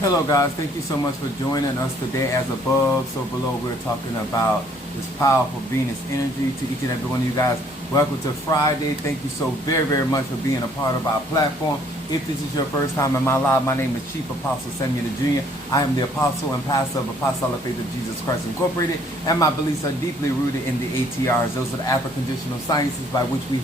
Hello guys, thank you so much for joining us today. As above, so below, we're talking about this powerful Venus energy. To each and every one of you guys, welcome to Friday. Thank you so very much for being a part of our platform. If this is your first time in my live, my name is Chief Apostle Samuel Jr. I am the apostle and pastor of Apostolic Faith of Jesus Christ Incorporated, and my beliefs are deeply rooted in the ATRs. Those are the Afro-conditional sciences by which we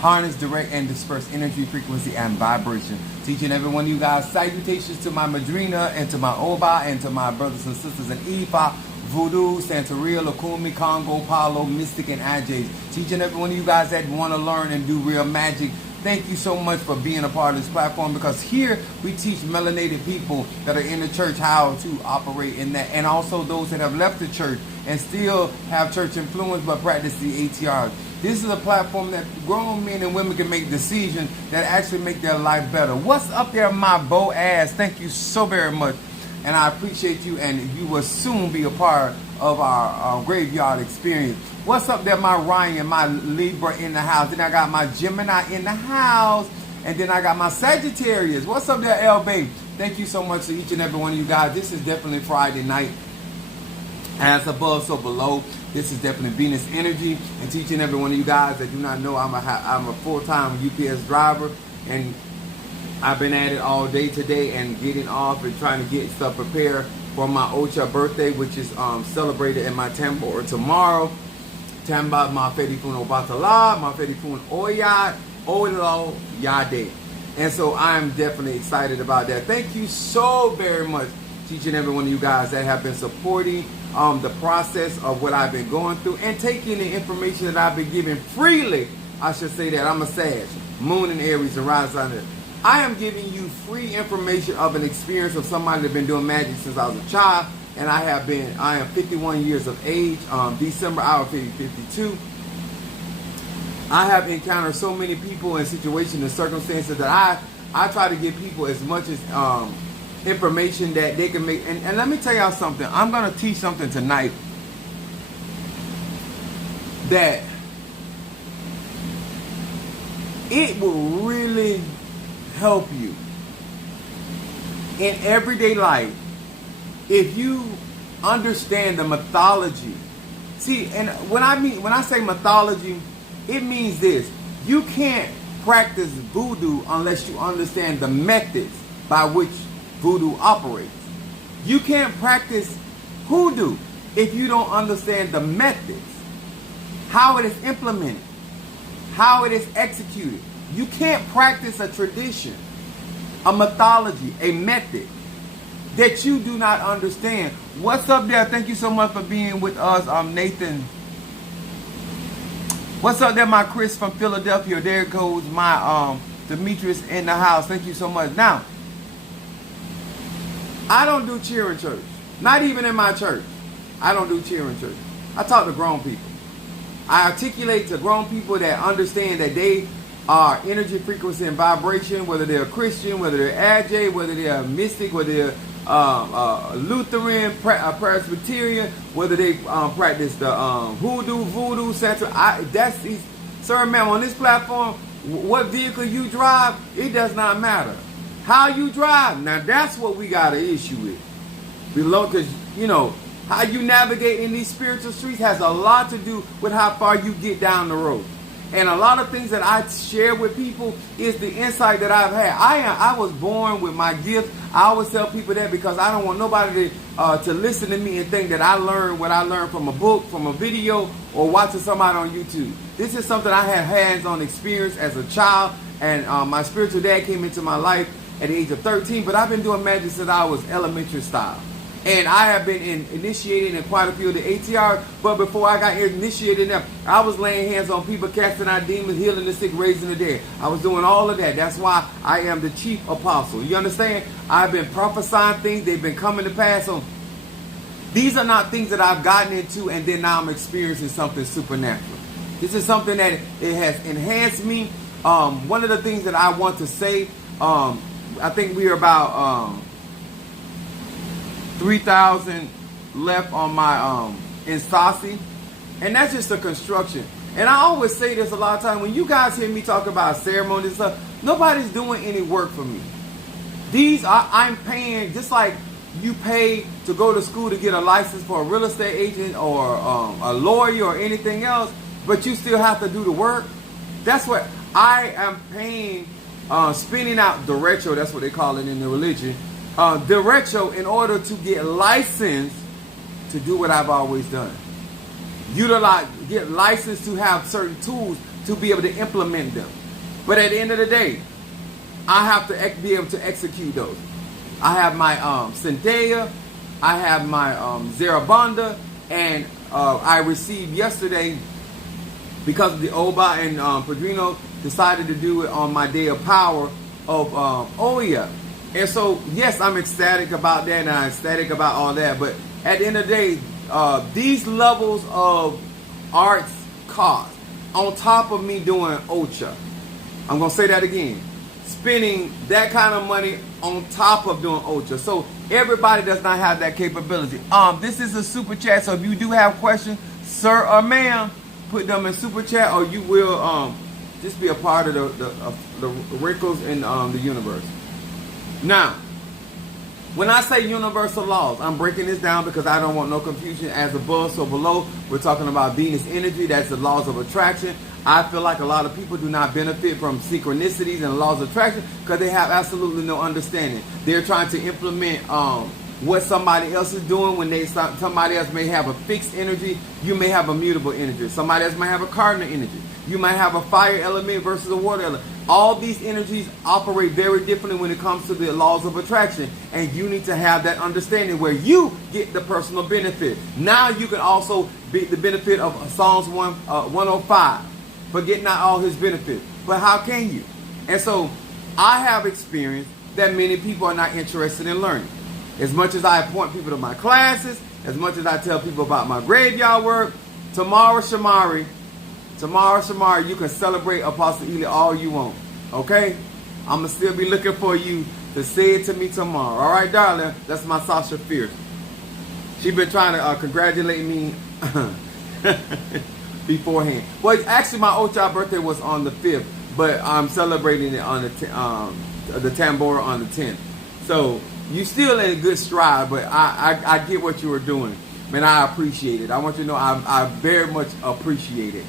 harness, direct, and disperse energy, frequency, and vibration. Teaching every one of you guys, salutations to my Madrina and to my Oba and to my brothers and sisters in Ifa, Voodoo, Santeria, Lakumi, Congo, Palo, Mystic, and Ajay. Teaching every one of you guys that want to learn and do real magic. Thank you so much for being a part of this platform, because here we teach melanated people that are in the church how to operate in that, and also those that have left the church and still have church influence but practice the ATR. This is a platform that grown men and women can make decisions that actually make their life better. What's up there, my Bo ass? Thank you so very much. And I appreciate you, and you will soon be a part of our graveyard experience. What's up there, my Ryan, my Libra in the house. Then I got my Gemini in the house. And then I got my Sagittarius. What's up there, L Babe? Thank you so much to each and every one of you guys. This is definitely Friday night. As above, so below. This is definitely Venus energy. And teaching every one of you guys that do not know, I'm a full-time UPS driver, and I've been at it all day today and getting off and trying to get stuff prepared for my Ocha birthday, which is celebrated in my temple tomorrow. Tamba Mafedi Fun Obatala, Mafedi Fun Oyad, Olo Yade. And so I'm definitely excited about that. Thank you so very much, teaching every one of you guys that have been supporting the process of what I've been going through and taking the information that I've been giving freely. I should say that I'm a Sag, Moon in Aries and Rise on it. I am giving you free information of an experience of somebody that's been doing magic since I was a child, and I am 51 years of age. December I will be 52. I have encountered so many people in situations and circumstances that I try to give people as much as information that they can make. And let me tell y'all something. I'm going to teach something tonight that it will really help you in everyday life if you understand the mythology. See, and when I say mythology, it means this: you can't practice voodoo unless you understand the methods by which voodoo operates. You can't practice hoodoo if you don't understand the methods, how it is implemented, how it is executed. You can't practice a tradition, a mythology, a method that you do not understand. What's up there? Thank you so much for being with us, Nathan. What's up there, my Chris from Philadelphia? There goes my Demetrius in the house. Thank you so much. Now, I don't do cheering church. Not even in my church. I don't do cheering church. I talk to grown people. I articulate to grown people that understand that they are energy, frequency, and vibration, whether they're Christian, whether they're Ajay, whether they're mystic, whether they're Lutheran, Presbyterian, whether they practice the hoodoo, voodoo, Santa. Sir, ma'am, on this platform, what vehicle you drive, it does not matter. How you drive, now that's what we got an issue with. Because, you know, how you navigate in these spiritual streets has a lot to do with how far you get down the road. And a lot of things that I share with people is the insight that I've had. I was born with my gift. I always tell people that because I don't want nobody to listen to me and think that I learned what I learned from a book, from a video, or watching somebody on YouTube. This is something I had hands-on experience as a child, and my spiritual dad came into my life at the age of 13, but I've been doing magic since I was elementary style. And I have been initiated in quite a few of the ATR, but before I got initiated in them, I was laying hands on people, casting out demons, healing the sick, raising the dead. I was doing all of that. That's why I am the chief apostle. You understand? I've been prophesying things. They've been coming to pass. So these are not things that I've gotten into and then now I'm experiencing something supernatural. This is something that it has enhanced me. One of the things that I want to say, I think we are about 3,000 left on my Insasi, and that's just a construction. And I always say this a lot of times when you guys hear me talk about ceremony and stuff, nobody's doing any work for me. I'm paying just like you pay to go to school to get a license for a real estate agent or a lawyer or anything else, but you still have to do the work. That's what I am paying, spinning out derecho, that's what they call it in the religion, derecho, in order to get licensed to do what I've always done. Get licensed to have certain tools to be able to implement them. But at the end of the day, I have to be able to execute those. I have my Zendaya, I have my Zarabanda, and I received yesterday, because the Oba and Padrino decided to do it on my day of power of Oya. And so, yes, I'm ecstatic about that, and I'm ecstatic about all that. But at the end of the day, these levels of arts cost, on top of me doing Ocha. I'm going to say that again. Spending that kind of money on top of doing Ocha. So everybody does not have that capability. This is a super chat, so if you do have questions, sir or ma'am, put them in super chat, or you will just be a part of the wrinkles in the universe. Now, when I say universal laws, I'm breaking this down because I don't want no confusion. As above, so below. We're talking about Venus energy. That's the laws of attraction. I feel like a lot of people do not benefit from synchronicities and laws of attraction because they have absolutely no understanding. They're trying to implement what somebody else is doing when somebody else may have a fixed energy. You may have a mutable energy. Somebody else might have a cardinal energy. You might have a fire element versus a water element. All these energies operate very differently when it comes to the laws of attraction. And you need to have that understanding where you get the personal benefit. Now you can also get the benefit of Psalms 105. Forget not all his benefits. But how can you? And so I have experienced that many people are not interested in learning. As much as I appoint people to my classes, as much as I tell people about my graveyard work, tomorrow, Shamari, you can celebrate Apostle Ely all you want. Okay? I'm going to still be looking for you to say it to me tomorrow. All right, darling? That's my Sasha Fierce. She's been trying to congratulate me beforehand. Well, actually, my Ocha birthday was on the 5th, but I'm celebrating it on the Tambora on the 10th. So, you still in a good stride, but I get what you were doing. Man, I appreciate it. I want you to know I very much appreciate it.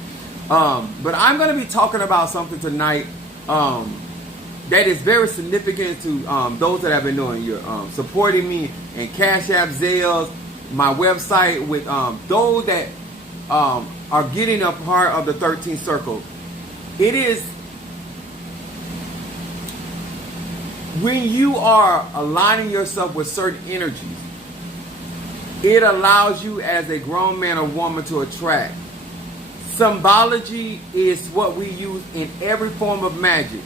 But I'm going to be talking about something tonight that is very significant to those that have been doing supporting me in Cash App, Zales, my website, with those that are getting a part of the 13th circle. It is when you are aligning yourself with certain energies, it allows you as a grown man or woman to attract. Symbology is what we use in every form of magic,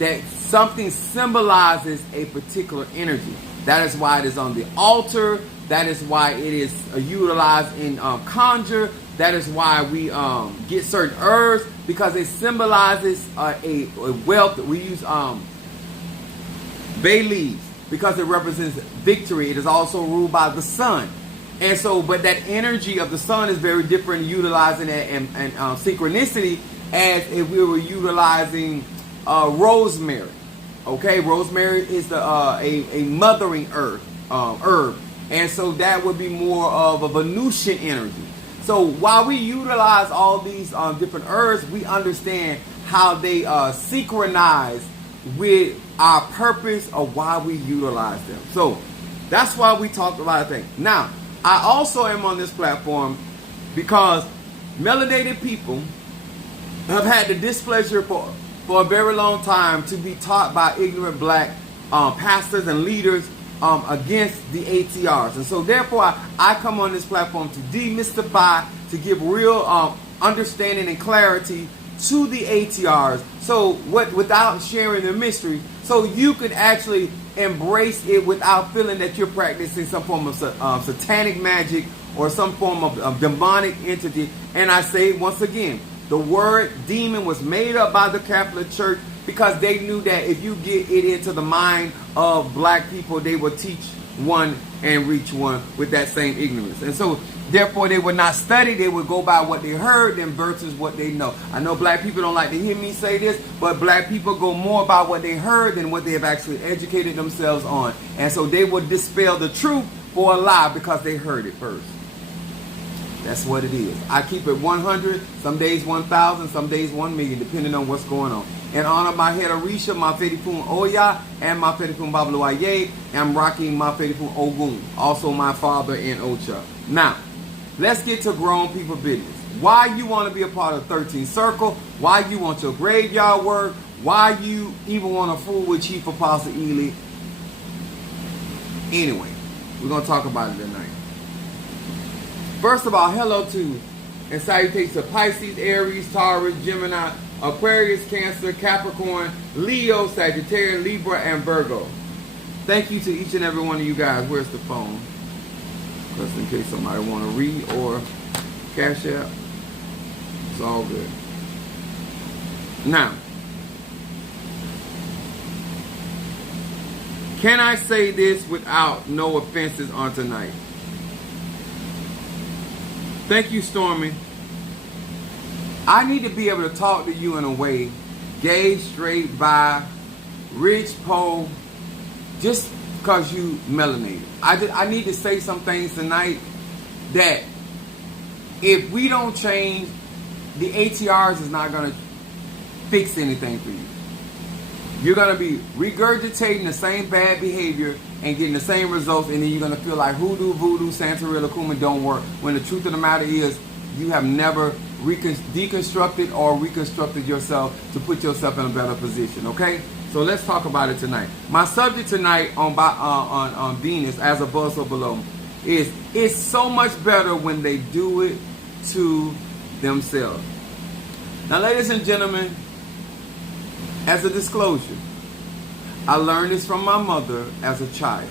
that something symbolizes a particular energy. That is why it is on the altar. That is why it is utilized in conjure. That is why we get certain herbs, because it symbolizes a wealth. We use bay leaves because it represents victory. It is also ruled by the sun. And so, but that energy of the sun is very different, utilizing it and synchronicity as if we were utilizing rosemary. Okay, rosemary is a mothering herb, and so that would be more of a Venusian energy. So while we utilize all these different herbs, we understand how they synchronize with our purpose of why we utilize them. So that's why we talk about a thing. Now, I also am on this platform because melanated people have had the displeasure for a very long time to be taught by ignorant black pastors and leaders against the ATRs. And so therefore I come on this platform to demystify, to give real understanding and clarity to the ATRs, so without sharing the mystery, so you can actually embrace it without feeling that you're practicing some form of satanic magic or some form of demonic entity. And I say once again, the word demon was made up by the Catholic Church because they knew that if you get it into the mind of black people, they will teach one and reach one with that same ignorance. And so therefore they would not study, they would go by what they heard than versus what they know. I know black people don't like to hear me say this, but black people go more by what they heard than what they have actually educated themselves on. And so they will dispel the truth for a lie because they heard it first. That's what it is. I keep it 100, some days 1,000, some days 1 million, depending on what's going on. In honor of my head Orisha, my Fedifun Oya, and my Fedifun Babaluaye, I'm rocking my Fedifun Ogun, also my father in Ocha. Now, let's get to grown people business. Why you want to be a part of 13 Circle, why you want your graveyard work, why you even want to fool with Chief Apostle Ely. Anyway, we're going to talk about it tonight. First of all, hello to and salutations to Pisces, Aries, Taurus, Gemini, Aquarius, Cancer, Capricorn, Leo, Sagittarius, Libra, and Virgo. Thank you to each and every one of you guys. Where's the phone? Just in case somebody want to read or cash out. It's all good. Now, can I say this without no offenses on tonight? Thank you, Stormy. I need to be able to talk to you in a way, gay, straight, bi, rich, poor, just because you melanated. I need to say some things tonight that if we don't change, the ATRs is not going to fix anything for you. You're going to be regurgitating the same bad behavior and getting the same results, and then you're going to feel like hoodoo, voodoo, Santeria, Lakuma don't work, when the truth of the matter is you have never deconstructed or reconstructed yourself to put yourself in a better position, okay? So let's talk about it tonight. My subject tonight on Venus, as above so below, is it's so much better when they do it to themselves. Now, ladies and gentlemen, as a disclosure, I learned this from my mother as a child,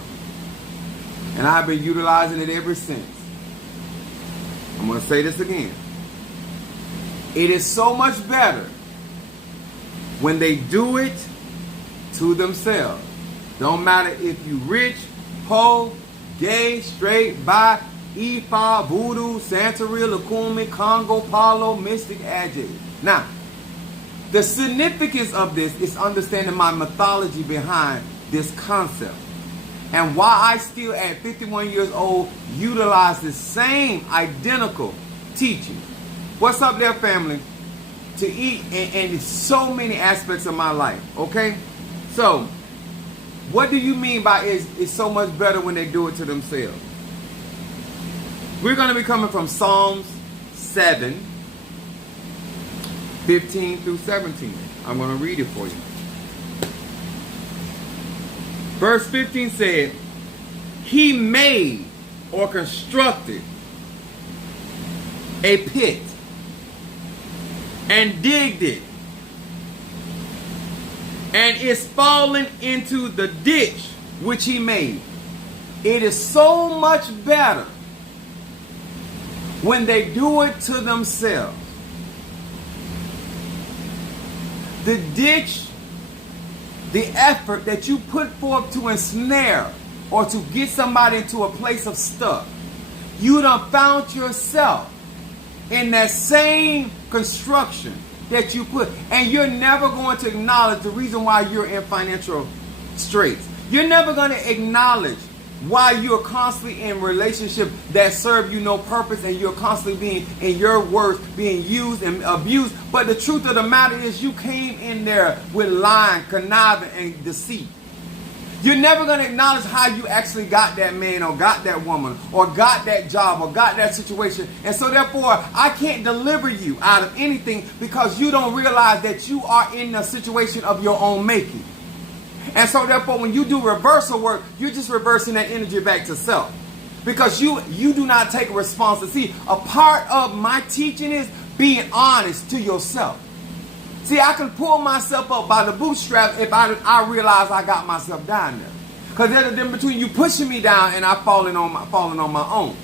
and I've been utilizing it ever since. I'm going to say this again. It is so much better when they do it to themselves. Don't matter if you rich, poor, gay, straight, bi, Ifa, voodoo, Santeria, Lakumi, Congo, Palo, mystic, Ajay. Now, the significance of this is understanding my mythology behind this concept and why I still at 51 years old utilize the same identical teaching. What's up there, family? To eat and so many aspects of my life, okay? So, what do you mean by it's so much better when they do it to themselves? We're going to be coming from Psalms 7, 15 through 17. I'm going to read it for you. Verse 15 said, He made or constructed a pit and digged it, and is fallen into the ditch which he made. It is so much better when they do it to themselves. The ditch, the effort that you put forth to ensnare or to get somebody into a place of stuff, you done found yourself in that same construction that you put, and you're never going to acknowledge the reason why you're in financial straits. You're never going to acknowledge why you're constantly in relationships that serve you no purpose, and you're constantly being, in your words, being used and abused. But the truth of the matter is you came in there with lying, conniving, and deceit. You're never going to acknowledge how you actually got that man or got that woman or got that job or got that situation. And so therefore, I can't deliver you out of anything because you don't realize that you are in a situation of your own making. And so therefore, when you do reversal work, you're just reversing that energy back to self. Because you do not take responsibility. See, a part of my teaching is being honest to yourself. See, I can pull myself up by the bootstrap if I realize I got myself down there. Because there's a difference between you pushing me down and I falling on my own.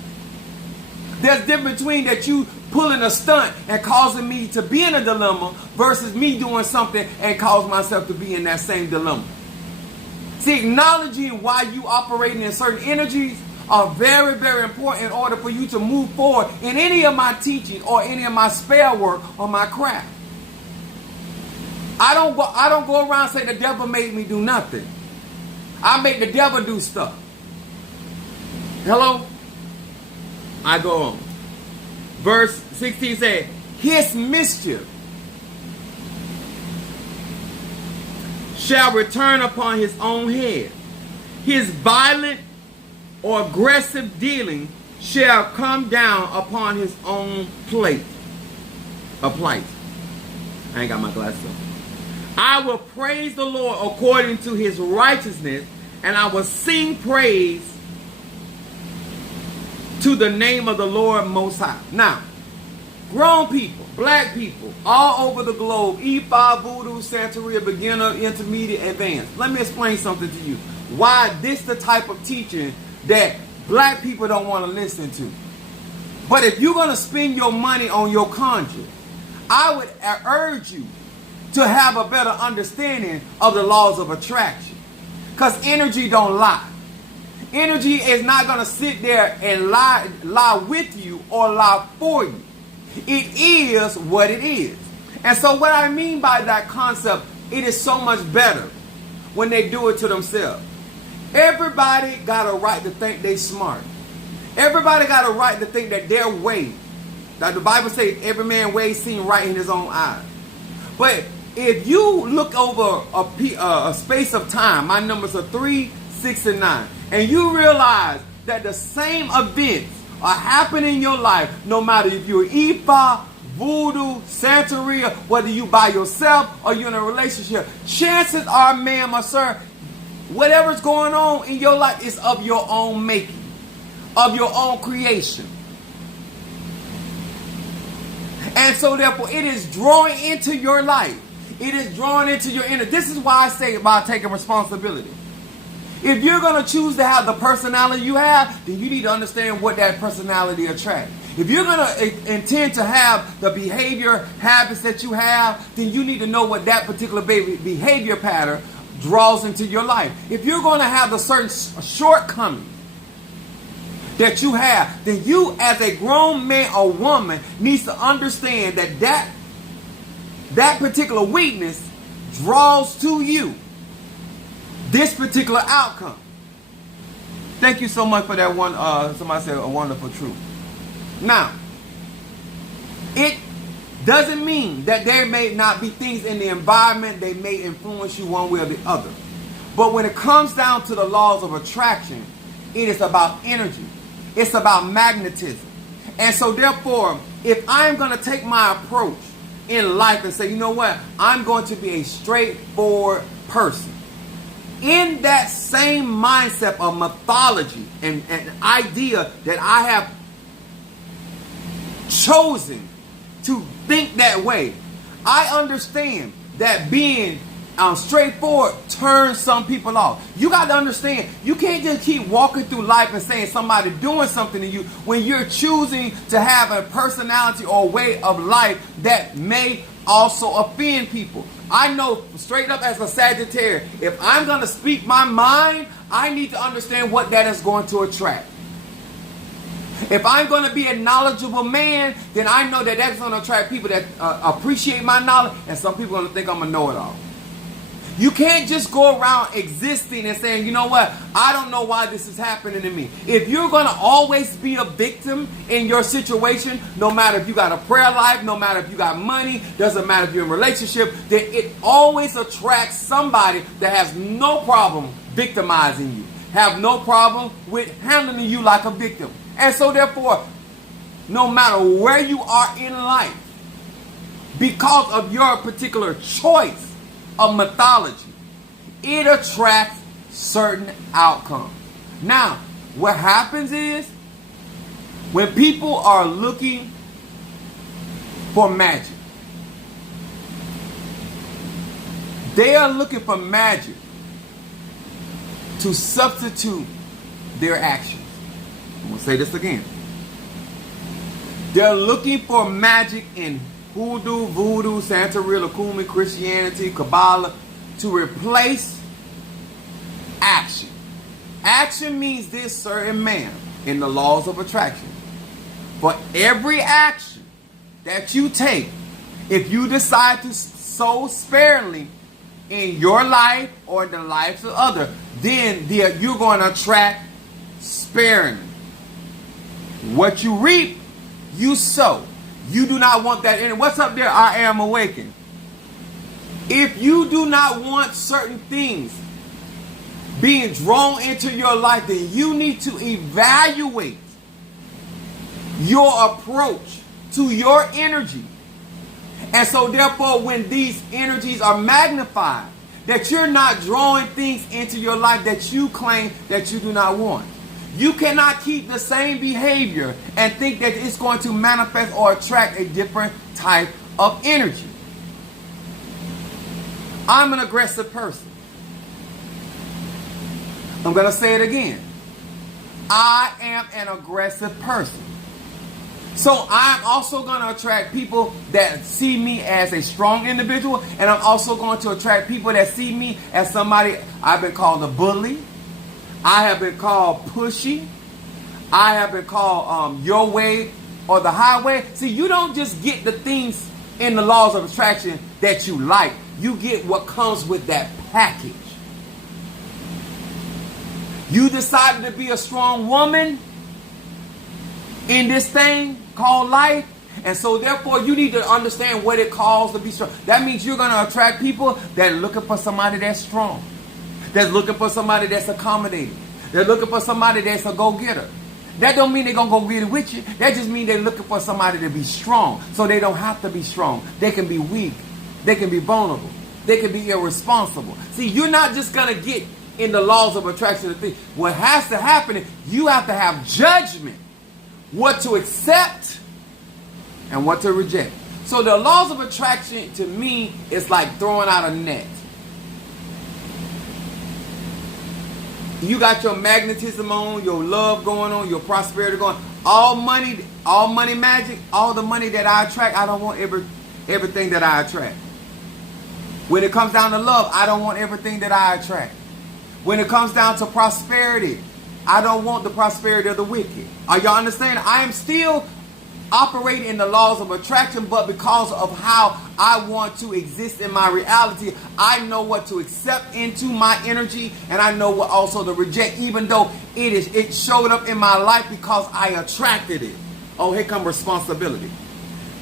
There's a difference between that you pulling a stunt and causing me to be in a dilemma versus me doing something and cause myself to be in that same dilemma. See, acknowledging why you operating in certain energies are very, very important in order for you to move forward in any of my teaching or any of my spell work or my craft. I don't go around saying the devil made me do nothing. I make the devil do stuff. Hello? I go on. Verse 16 says, his mischief shall return upon his own head. His violent or aggressive dealing shall come down upon his own plight. I ain't got my glasses on. I will praise the Lord according to his righteousness, and I will sing praise to the name of the Lord Most High. Now, grown people, black people, all over the globe, E5, Voodoo, Santeria, beginner, intermediate, advanced. Let me explain something to you. Why this the type of teaching that black people don't want to listen to. But if you're going to spend your money on your conjure, I would urge you to have a better understanding of the laws of attraction. Because energy don't lie. Energy is not going to sit there and lie with you or lie for you. It is what it is. And so what I mean by that concept, it is so much better when they do it to themselves. Everybody got a right to think they smart. Everybody got a right to think that their way. Like the Bible says, every man way seem right in his own eyes. But if you look over a space of time, my numbers are 3, 6, and 9, and you realize that the same events are happening in your life, no matter if you're Ifa, Voodoo, Santeria, whether you by yourself or you're in a relationship, chances are, ma'am or sir, whatever's going on in your life is of your own making, of your own creation. And so therefore, it is drawing into your life. It is drawing into your inner. This is why I say about taking responsibility. If you're going to choose to have the personality you have, then you need to understand what that personality attracts. If you're going to intend to have the behavior habits that you have, then you need to know what that particular behavior pattern draws into your life. If you're going to have the certain shortcomings that you have, then you as a grown man or woman needs to understand that particular weakness draws to you this particular outcome. Thank you so much for that one. Somebody said a wonderful truth. Now, it doesn't mean that there may not be things in the environment that may influence you one way or the other. But when it comes down to the laws of attraction, it is about energy. It's about magnetism. And so therefore, if I'm going to take my approach in life and say, you know what, I'm going to be a straightforward person. In that same mindset of mythology and idea that I have chosen to think that way, I understand that being straightforward turns some people off. You got to understand, you can't just keep walking through life and saying somebody doing something to you when you're choosing to have a personality or way of life that may also offend people. I know straight up as a Sagittarius, if I'm going to speak my mind, I need to understand what that is going to attract. If I'm going to be a knowledgeable man, then I know that that's going to attract people that appreciate my knowledge, and some people are going to think I'm a know-it-all. You can't just go around existing and saying, you know what, I don't know why this is happening to me. If you're going to always be a victim in your situation, no matter if you got a prayer life, no matter if you got money, doesn't matter if you're in a relationship, then it always attracts somebody that has no problem victimizing you, have no problem with handling you like a victim. And so therefore, no matter where you are in life, because of your particular choice of mythology, it attracts certain outcomes. Now, what happens is, when people are looking for magic, they are looking for magic to substitute their actions. I'm going to say this again. They're looking for magic in hoodoo, voodoo, Santeria, Lakumi, Christianity, Kabbalah to replace action. Action means this certain manner in the laws of attraction. For every action that you take, if you decide to sow sparingly in your life or the lives of others, then you're going to attract sparingly. What you reap, you sow. You do not want that in. What's up there? I am awakened. If you do not want certain things being drawn into your life, then you need to evaluate your approach to your energy. And so therefore, when these energies are magnified, that you're not drawing things into your life that you claim that you do not want. You cannot keep the same behavior and think that it's going to manifest or attract a different type of energy. I'm an aggressive person. I'm going to say it again. I am an aggressive person. So I'm also going to attract people that see me as a strong individual, and I'm also going to attract people that see me as somebody. I've been called a bully. I have been called pushy. I have been called your way or the highway. See, you don't just get the things in the laws of attraction that you like. You get what comes with that package. You decided to be a strong woman in this thing called life. And so therefore you need to understand what it calls to be strong. That means you're going to attract people that are looking for somebody that's strong. That's looking for somebody that's accommodating. They're looking for somebody that's a go-getter. That don't mean they're going to go get it with you. That just means they're looking for somebody to be strong. So they don't have to be strong. They can be weak. They can be vulnerable. They can be irresponsible. See, you're not just going to get in the laws of attraction. What has to happen is you have to have judgment. What to accept and what to reject. So the laws of attraction to me is like throwing out a net. You got your magnetism on, your love going on, your prosperity going. All money magic, all the money that I attract, I don't want everything that I attract. When it comes down to love, I don't want everything that I attract. When it comes down to prosperity, I don't want the prosperity of the wicked. Are y'all understanding? I am still operating in the laws of attraction, but because of how I want to exist in my reality, I know what to accept into my energy, and I know what also to reject, even though it showed up in my life because I attracted it. Oh, here comes responsibility.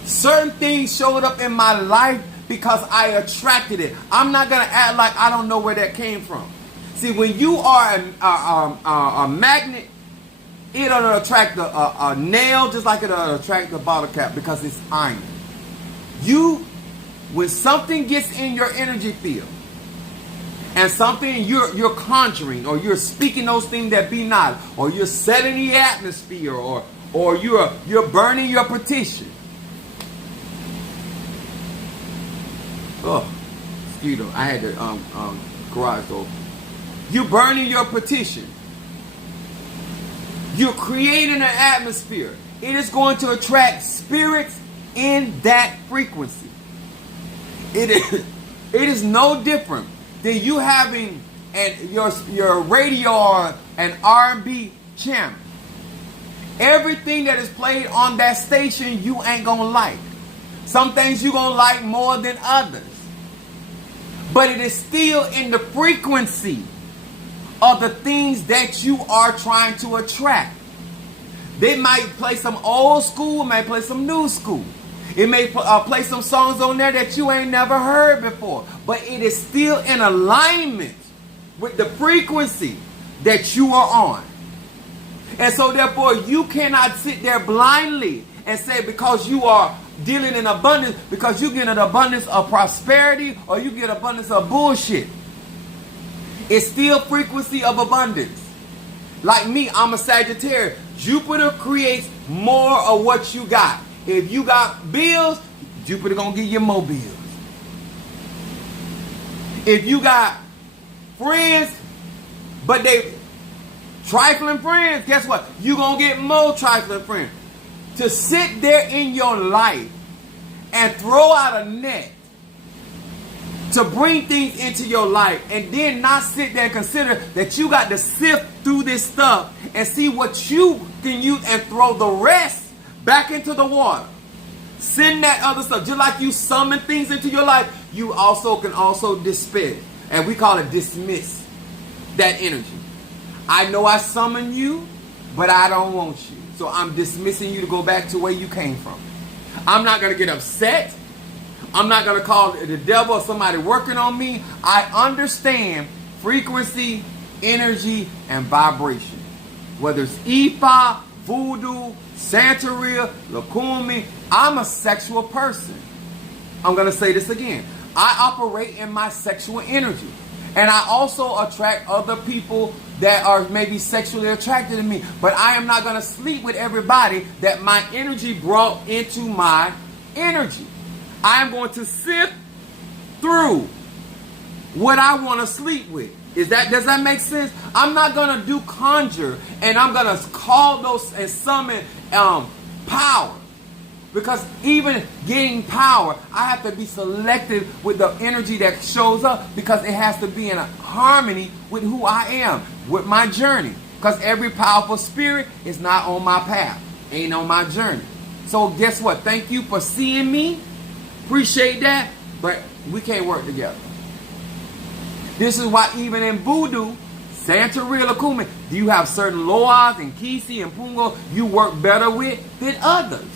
Certain things showed up in my life because I attracted it. I'm not going to act like I don't know where that came from. See, when you are a magnet, it'll attract a nail just like it'll attract a bottle cap because it's iron. When something gets in your energy field and something you're conjuring or you're speaking those things that be not, or you're setting the atmosphere, or you're burning your petition. Oh, mosquito! I had the garage door. You're burning your petition. You're creating an atmosphere. It is going to attract spirits in that frequency. It is no different than you having your radio or an R&B channel. Everything that is played on that station you ain't gonna like. Some things you gonna like more than others. But it is still in the frequency of the things that you are trying to attract. They might play some old school, might play some new school. It may play some songs on there that you ain't never heard before. But it is still in alignment with the frequency that you are on. And so therefore you cannot sit there blindly and say because you are dealing in abundance, because you get an abundance of prosperity or you get abundance of bullshit. It's still frequency of abundance. Like me, I'm a Sagittarius. Jupiter creates more of what you got. If you got bills, Jupiter gonna give you more bills. If you got friends, but they trifling friends, guess what? You gonna get more trifling friends. to sit there in your life and throw out a net to bring things into your life and then not sit there and consider that you got to sift through this stuff and see what you can use and throw the rest back into the water. Send that other stuff. Just like you summon things into your life, you also can dismiss. And we call it dismiss that energy. I know I summon you, but I don't want you. So I'm dismissing you to go back to where you came from. I'm not going to get upset. I'm not going to call the devil or somebody working on me. I understand frequency, energy, and vibration. Whether it's Ifa, Voodoo, Santeria, Lakumi, I'm a sexual person. I'm going to say this again. I operate in my sexual energy. And I also attract other people that are maybe sexually attracted to me. But I am not going to sleep with everybody that my energy brought into my energy. I am going to sift through what I want to sleep with. Does that make sense? I'm not going to do conjure and I'm going to call those and summon power. Because even getting power, I have to be selective with the energy that shows up because it has to be in a harmony with who I am, with my journey. Because every powerful spirit is not on my path, ain't on my journey. So guess what? Thank you for seeing me. Appreciate that, but we can't work together. This is why even in Voodoo, Santeria, Lakumi, do you have certain Loas and Kisi and Pungo you work better with than others?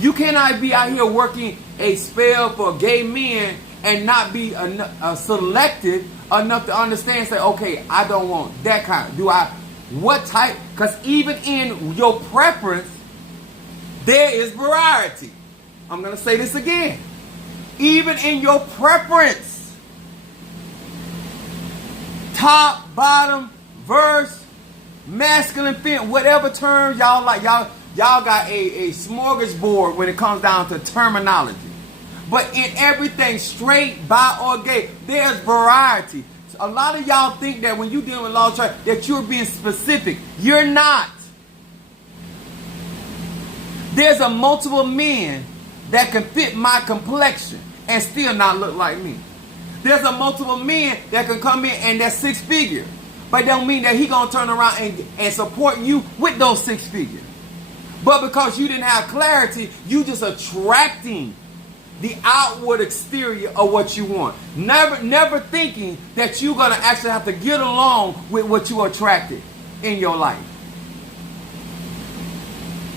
You cannot be out here working a spell for gay men and not be selective enough to understand, say, okay, I don't want that kind. What type? Because even in your preference, there is variety. I'm going to say this again. Even in your preference, top, bottom, verse, masculine, feminine, whatever term y'all like, y'all got a smorgasbord when it comes down to terminology. But in everything, straight, bi, or gay, there's variety. So a lot of y'all think that when you're dealing with law of attraction, that you're being specific. You're not. There's a multiple men that can fit my complexion and still not look like me. There's a multiple men that can come in and that's 6 figure. But don't mean that he gonna turn around and support you with those 6 figures. But because you didn't have clarity, you just attracting the outward exterior of what you want. Never thinking that you're gonna actually have to get along with what you attracted in your life.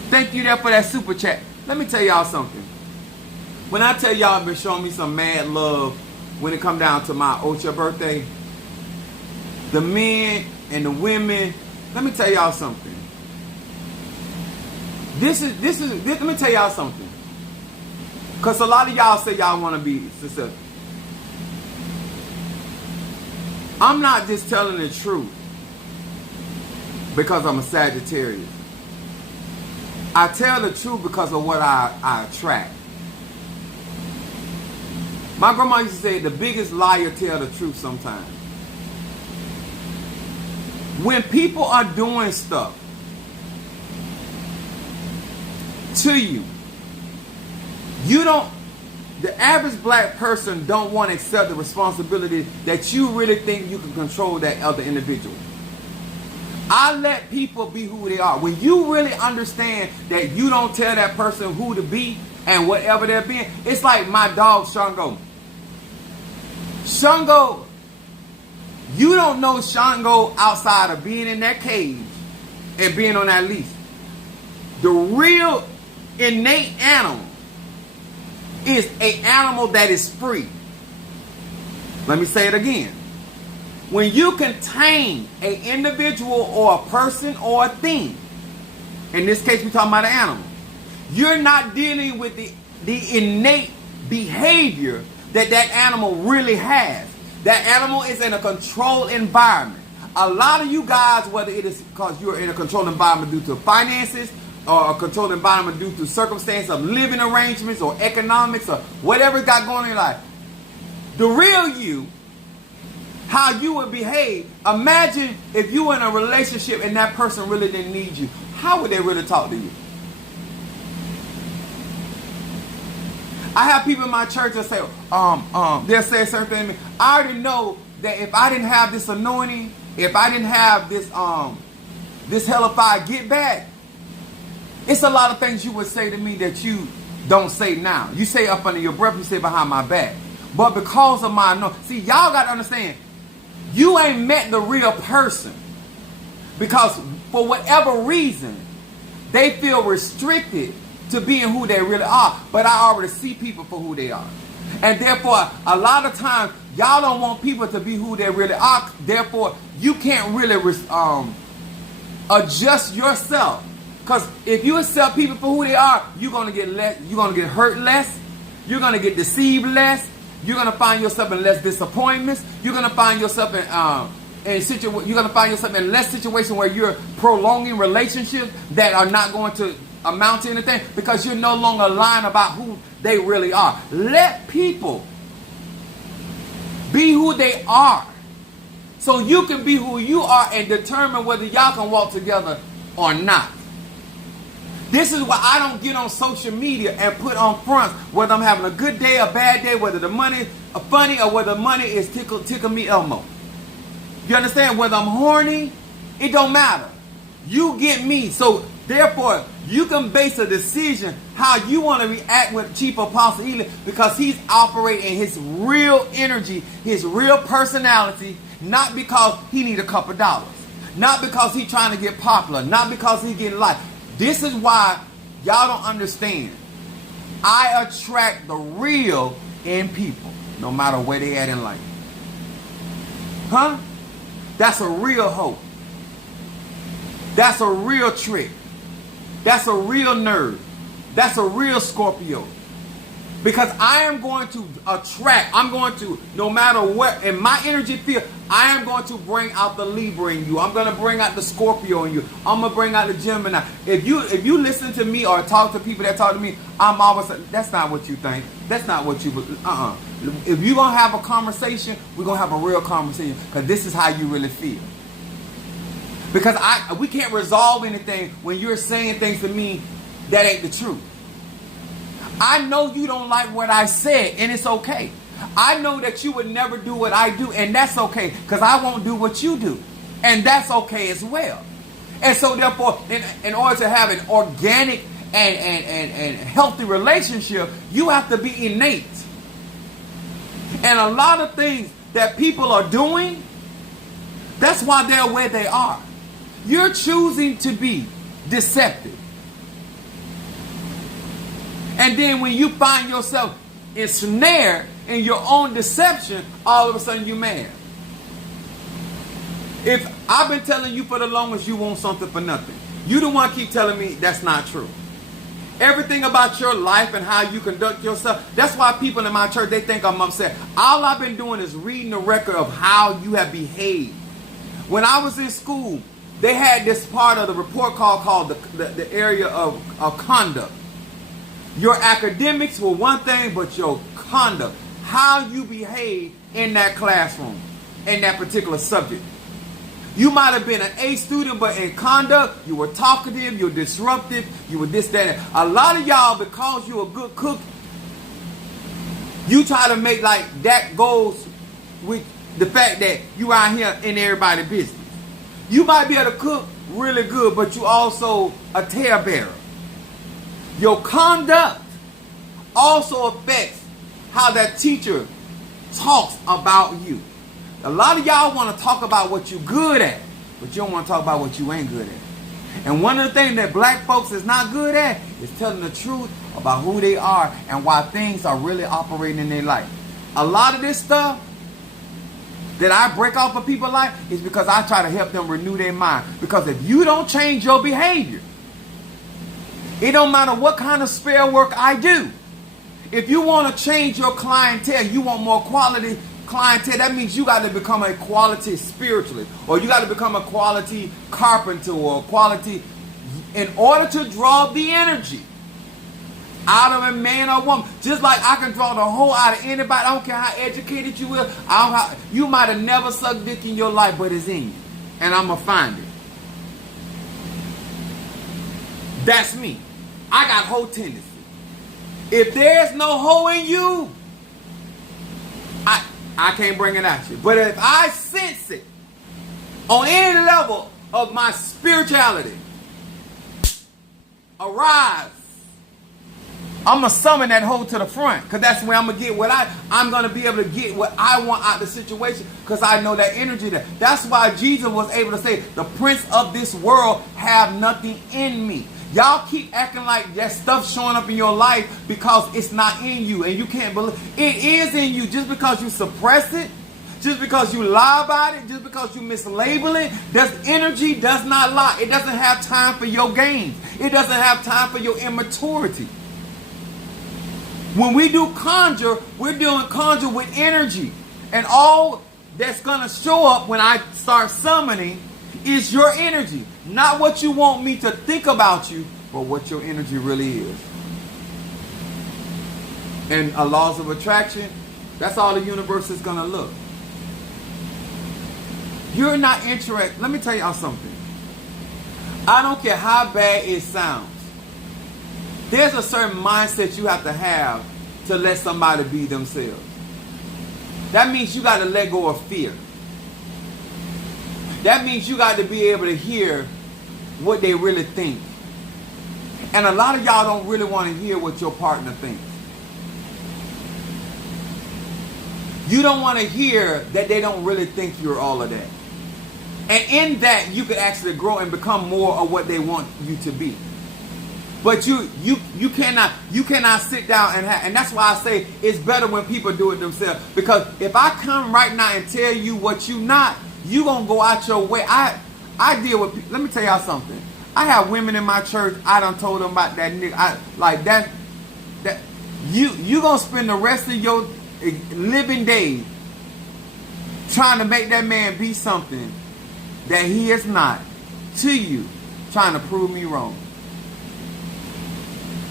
Thank you there for that super chat. Let me tell y'all something. When I tell y'all I've been showing me some mad love when it come down to my Ocha birthday, the men and the women, let me tell y'all something. Let me tell y'all something. Because a lot of y'all say y'all want to be successful. I'm not just telling the truth because I'm a Sagittarius. I tell the truth because of what I attract. My grandma used to say, the biggest liar tell the truth sometimes. When people are doing stuff to you, the average black person don't want to accept the responsibility that you really think you can control that other individual. I let people be who they are. When you really understand that you don't tell that person who to be and whatever they're being, it's like my dog Shango. Shango, you don't know Shango outside of being in that cage and being on that leash. The real innate animal is an animal that is free. Let me say it again. When you can tame an individual or a person or a thing, in this case we're talking about an animal, you're not dealing with the innate behavior that animal really has. That animal is in a controlled environment. A lot of you guys, whether it is because you're in a controlled environment due to finances, or a controlled environment due to circumstance of living arrangements or economics or whatever got going on in your life, the real you how you would behave. Imagine if you were in a relationship and that person really didn't need you. How would they really talk to you? I have people in my church that say, they'll say a certain thing to me. I already know that if I didn't have this anointing, if I didn't have this hellified get back, it's a lot of things you would say to me that you don't say now. You say up under your breath, you say behind my back. But because of my anointing, see, y'all got to understand, you ain't met the real person. Because for whatever reason, they feel restricted to being who they really are. But I already see people for who they are. And therefore, a lot of times, y'all don't want people to be who they really are. Therefore, you can't really adjust yourself. Because if you accept people for who they are, you're going to get less, you're going to get hurt less. You're going to get deceived less. You're going to find yourself in less disappointments. You're going to find yourself you're going to find yourself in less situations where you're prolonging relationships that are not going to amount to anything, because you're no longer lying about who they really are. Let people be who they are, so you can be who you are and determine whether y'all can walk together or not. This is why I don't get on social media and put on fronts whether I'm having a good day or bad day, whether the money is funny or whether the money is tickle me Elmo. You understand? Whether I'm horny, it don't matter. You get me. So therefore, you can base a decision how you want to react with Chief Apostle Ely, because he's operating his real energy, his real personality, not because he need a couple dollars, not because he's trying to get popular, not because he's getting liked. This is why y'all don't understand. I attract the real in people, no matter where they at in life. Huh? That's a real hope. That's a real trick. That's a real nerd. That's a real Scorpio. Because I am going to attract, I'm going to, no matter what, in my energy field, I am going to bring out the Libra in you. I'm going to bring out the Scorpio in you. I'm going to bring out the Gemini. If you listen to me or talk to people that talk to me, I'm always like, that's not what you think. That's not what you, If you're going to have a conversation, we're going to have a real conversation, because this is how you really feel. Because we can't resolve anything when you're saying things to me that ain't the truth. I know you don't like what I said, and it's okay. I know that you would never do what I do, and that's okay, because I won't do what you do, and that's okay as well. And so therefore, in order to have an organic and healthy relationship, you have to be innate. And a lot of things that people are doing, that's why they're where they are. You're choosing to be deceptive. And then when you find yourself ensnared in your own deception, all of a sudden you're mad. If I've been telling you for the longest you want something for nothing, you the one keep telling me that's not true. Everything about your life and how you conduct yourself, that's why people in my church, they think I'm upset. All I've been doing is reading the record of how you have behaved. When I was in school, they had this part of the report card called the area of conduct. Your academics were one thing, but your conduct, how you behave in that classroom, in that particular subject. You might have been an A student, but in conduct, you were talkative, you were disruptive, you were this, that, and a lot of y'all, because you're a good cook, you try to make like that goes with the fact that you out here in everybody's business. You might be able to cook really good, but you also a talebearer. Your conduct also affects how that teacher talks about you. A lot of y'all want to talk about what you're good at, but you don't want to talk about what you ain't good at. And one of the things that black folks is not good at is telling the truth about who they are and why things are really operating in their life. A lot of this stuff that I break off of people's life is because I try to help them renew their mind. Because if you don't change your behavior, it don't matter what kind of spell work I do. If you want to change your clientele, you want more quality clientele, that means you got to become a quality spiritualist, or you got to become a quality carpenter, or a quality, in order to draw the energy. out of a man or woman. Just like I can draw the whole out of anybody. I don't care how educated you is. You might have never sucked dick in your life, but it's in you. And I'm going to find it. That's me. I got hoe tendency. If there's no hoe in you, I can't bring it at you. But if I sense it on any level of my spirituality, arise, I'm going to summon that hoe to the front, because that's where I'm going to get what I'm going to be able to get what I want out of the situation, because I know that energy there. That's why Jesus was able to say, the prince of this world have nothing in me. Y'all keep acting like that stuff showing up in your life because it's not in you and you can't believe it is in you. Just because you suppress it, just because you lie about it, just because you mislabel it, energy does not lie. It doesn't have time for your games. It doesn't have time for your immaturity. When we do conjure, we're doing conjure with energy. And all that's going to show up when I start summoning is your energy. Not what you want me to think about you, but what your energy really is. And laws of attraction, that's all the universe is going to look. You're not interested. Let me tell y'all something. I don't care how bad it sounds. There's a certain mindset you have to let somebody be themselves. That means you got to let go of fear. That means you got to be able to hear what they really think. And a lot of y'all don't really want to hear what your partner thinks. You don't want to hear that they don't really think you're all of that. And in that, you could actually grow and become more of what they want you to be. But you cannot sit down and that's why I say it's better when people do it themselves. Because if I come right now and tell you what you not, you gonna go out your way. I deal with. Let me tell y'all something. I have women in my church. I done told them about that nigga. That you gonna spend the rest of your living days trying to make that man be something that he is not to you, trying to prove me wrong.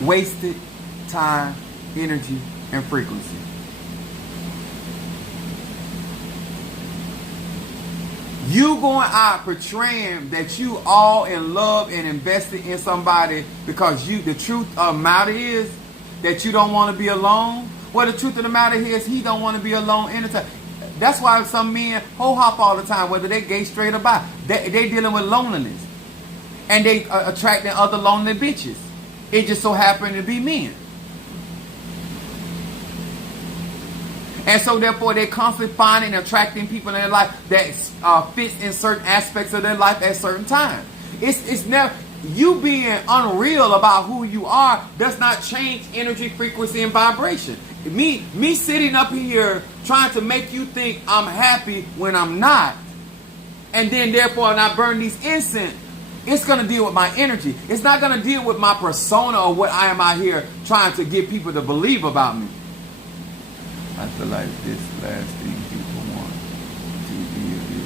Wasted time, energy, and frequency. You going out portraying that you all in love and invested in somebody because the truth of the matter is that you don't want to be alone. Well, the truth of the matter is he don't want to be alone anytime. That's why some men hop all the time, whether they gay, straight, or bi. They dealing with loneliness. And they attracting other lonely bitches. It just so happened to be men. And so therefore they're constantly finding and attracting people in their life that fits in certain aspects of their life at certain times. It's never, you being unreal about who you are does not change energy, frequency, and vibration. Me sitting up here trying to make you think I'm happy when I'm not, and then therefore when I burn these incense, it's going to deal with my energy. It's not going to deal with my persona or what I am out here trying to get people to believe about me. I feel like this last thing people want to be.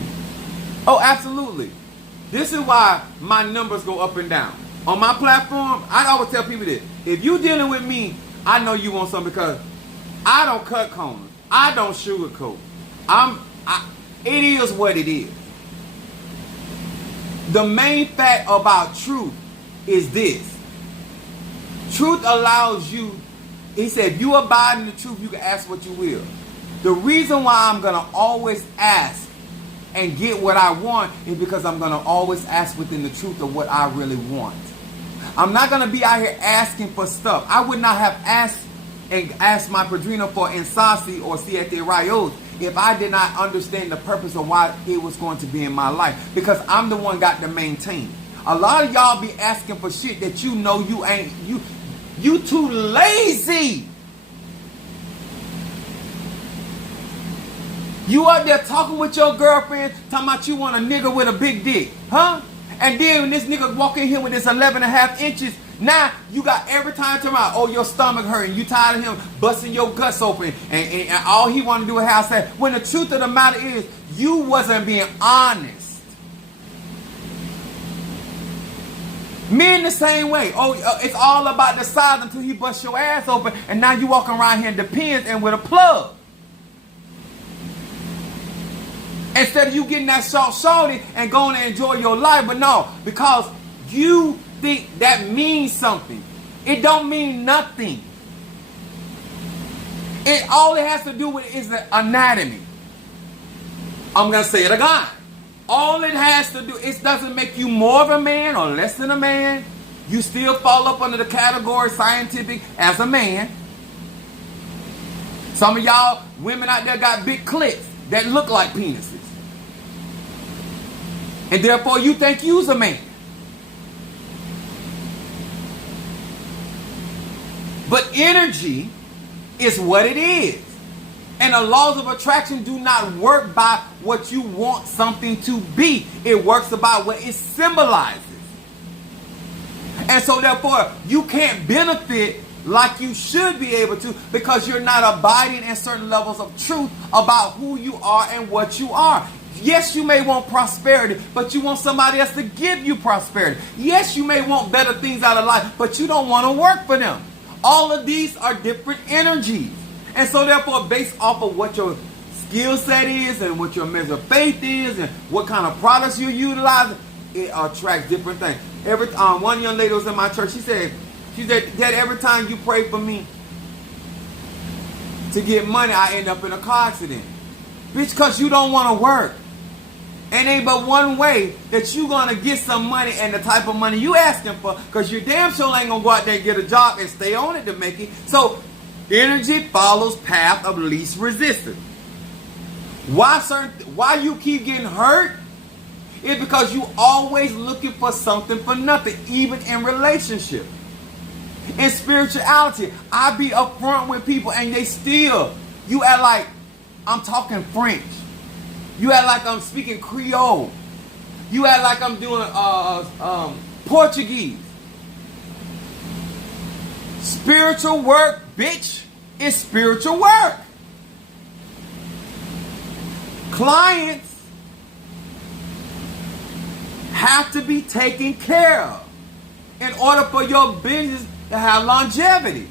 Oh, absolutely. This is why my numbers go up and down. On my platform, I always tell people this. If you're dealing with me, I know you want something because I don't cut corners. I don't sugarcoat. It is what it is. The main fact about truth is this. Truth allows you, he said, if you abide in the truth, you can ask what you will. The reason why I'm going to always ask and get what I want is because I'm going to always ask within the truth of what I really want. I'm not going to be out here asking for stuff. I would not have asked my padrino for Insasi or Siete Rayos if I did not understand the purpose of why it was going to be in my life. Because I'm the one got to maintain. A lot of y'all be asking for shit that you know you ain't. You too lazy. You out there talking with your girlfriend, talking about you want a nigga with a big dick, huh? And then when this nigga walk in here with this 11.5 inches, now you got every time to around, oh, your stomach hurting, you tired of him busting your guts open, and all he want to do is have sex. When the truth of the matter is, you wasn't being honest. Men the same way. Oh, it's all about the size until he busts your ass open, and now you walking around here in Depends and with a plug. Instead of you getting that shorty and going to enjoy your life. But no, because you think that means something. It don't mean nothing. All it has to do with is the anatomy. I'm going to say it again. All it has to do, it doesn't make you more of a man or less than a man. You still fall up under the category scientific as a man. Some of y'all women out there got big clits that look like penises. And therefore you think you's a man. But energy is what it is. And the laws of attraction do not work by what you want something to be. It works about what it symbolizes. And so therefore, you can't benefit like you should be able to because you're not abiding in certain levels of truth about who you are and what you are. Yes, you may want prosperity, but you want somebody else to give you prosperity. Yes, you may want better things out of life, but you don't want to work for them. All of these are different energies. And so therefore, based off of what your skill set is and what your measure of faith is and what kind of products you're utilizing, it attracts different things. One young lady was in my church. She said, Dad, every time you pray for me to get money, I end up in a car accident. Bitch, because you don't want to work. And ain't but one way that you going to get some money and the type of money you asking for, because you damn sure ain't going to go out there and get a job and stay on it to make it. So energy follows path of least resistance. Why you keep getting hurt? It's because you always looking for something for nothing, even in relationship. In spirituality, I be upfront with people and they still, you act like I'm talking French. You act like I'm speaking Creole. You act like I'm doing Portuguese. Spiritual work, bitch, is spiritual work. Clients have to be taken care of in order for your business to have longevity.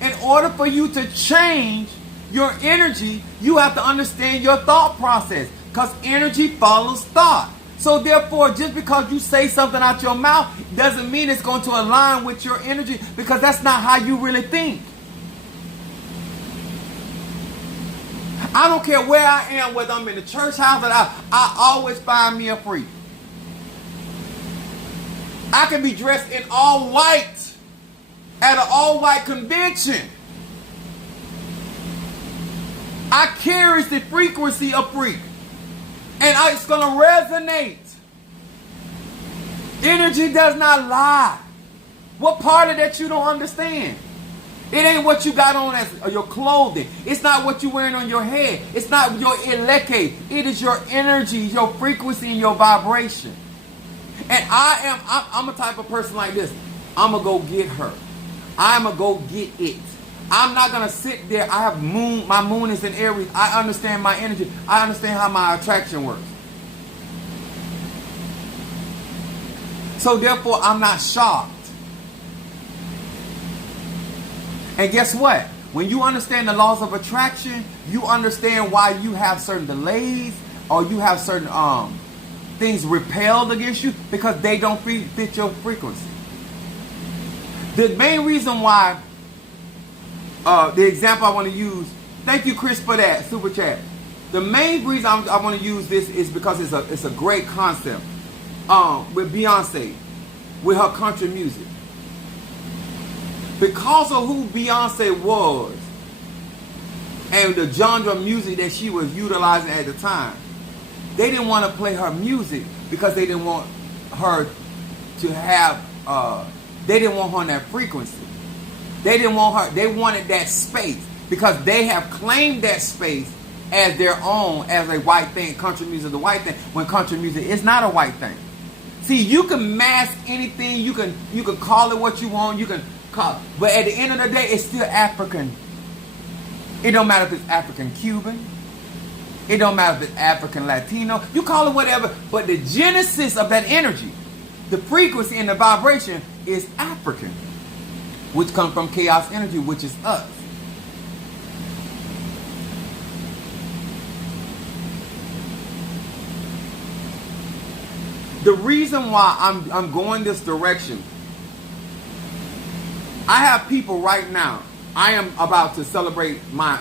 In order for you to change your energy, you have to understand your thought process, because energy follows thought. So therefore, just because you say something out your mouth doesn't mean it's going to align with your energy, because that's not how you really think. I don't care where I am, whether I'm in the church house or I always find me a freak. I can be dressed in all white at an all-white convention. I carry the frequency of freak. And it's going to resonate. Energy does not lie. What part of that you don't understand? It ain't what you got on as your clothing. It's not what you're wearing on your head. It's not your eleke. It is your energy, your frequency, and your vibration. And I'm a type of person like this. I'm going to go get her. I'm going to go get it. I'm not going to sit there. I have my moon is in Aries. I understand my energy. I understand how my attraction works. So therefore, I'm not shocked. And guess what? When you understand the laws of attraction, you understand why you have certain delays or you have certain things repelled against you, because they don't fit your frequency. The main reason why, the example I want to use, thank you Chris for that super chat. The main reason I want to use this is because it's a great concept. With Beyonce, with her country music. Because of who Beyonce was and the genre of music that she was utilizing at the time, they didn't want to play her music because they didn't want her to have, they didn't want her on that frequency. They didn't want her, they wanted that space because they have claimed that space as their own, as a white thing. Country music is a white thing, when country music is not a white thing. See, you can mask anything, you can call it what you want, you can call it, but at the end of the day, it's still African. It don't matter if it's African Cuban, it don't matter if it's African Latino, you call it whatever, but the genesis of that energy The frequency and the vibration is African, which come from chaos energy, which is us. The reason why I'm going this direction, I have people right now. I am about to celebrate my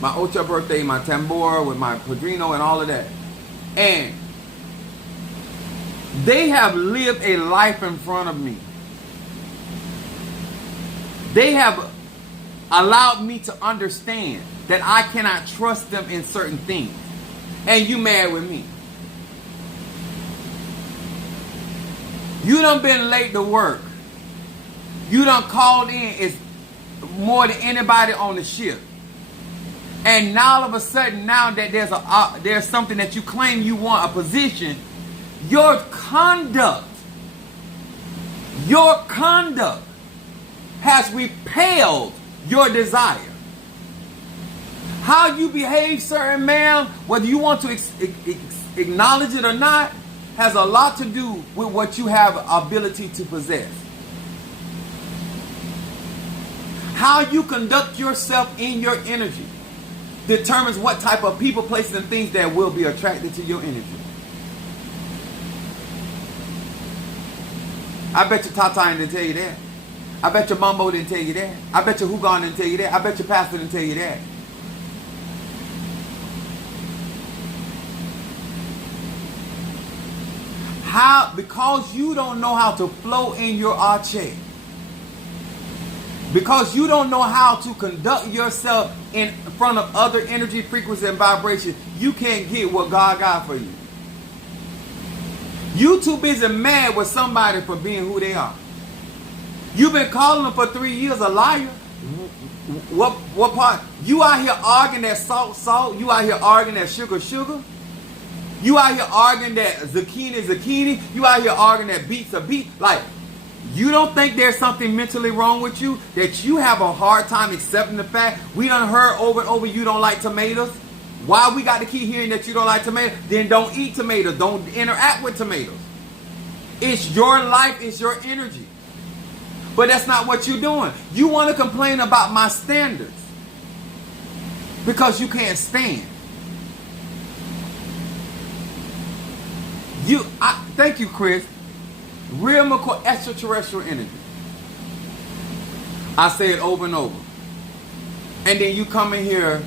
Ocha birthday, my tambor with my padrino and all of that, and they have lived a life in front of me. They have allowed me to understand that I cannot trust them in certain things. And you mad with me. You done been late to work. You done called in is more than anybody on the ship. And now all of a sudden, now that there's something that you claim you want, a position, your conduct has repelled your desire. How you behave, sir and ma'am, whether you want to acknowledge it or not, has a lot to do with what you have ability to possess. How you conduct yourself in your energy determines what type of people, places, and things that will be attracted to your energy. I bet your Tata didn't tell you that. I bet your Mumbo didn't tell you that. I bet your Hugon didn't tell you that. I bet your pastor didn't tell you that. How? Because you don't know how to flow in your arche. Because you don't know how to conduct yourself in front of other energy, frequency, and vibration, you can't get what God got for you. You too busy mad with somebody for being who they are. You've been calling them for 3 years a liar. What part? You out here arguing that salt. You out here arguing that sugar. You out here arguing that zucchini. You out here arguing that beets a beet. Like, you don't think there's something mentally wrong with you? That you have a hard time accepting the fact we done heard over and over you don't like tomatoes? Why we got to keep hearing that you don't like tomatoes? Then don't eat tomatoes. Don't interact with tomatoes. It's your life. It's your energy. But that's not what you're doing. You want to complain about my standards because you can't stand. Thank you, Chris. Real McCoy, extraterrestrial energy. I say it over and over. And then you come in here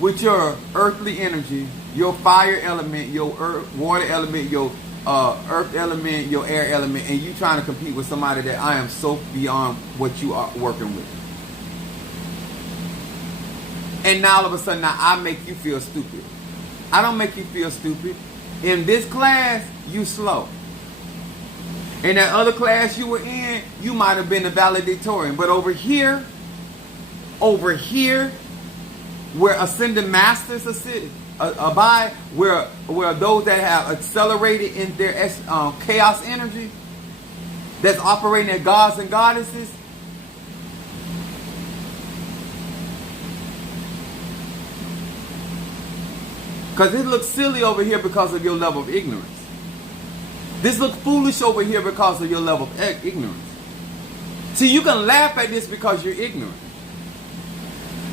with your earthly energy, your fire element, your water element, your earth element, your air element, and you trying to compete with somebody that I am so beyond what you are working with. And now all of a sudden, now I make you feel stupid. I don't make you feel stupid. In this class, you slow. In that other class you were in, you might have been the valedictorian. But over here, where ascended masters abide, where those that have accelerated in their chaos energy, that's operating as gods and goddesses, because it looks silly over here because of your level of ignorance. This looks foolish over here because of your level of ignorance. See, you can laugh at this because you're ignorant.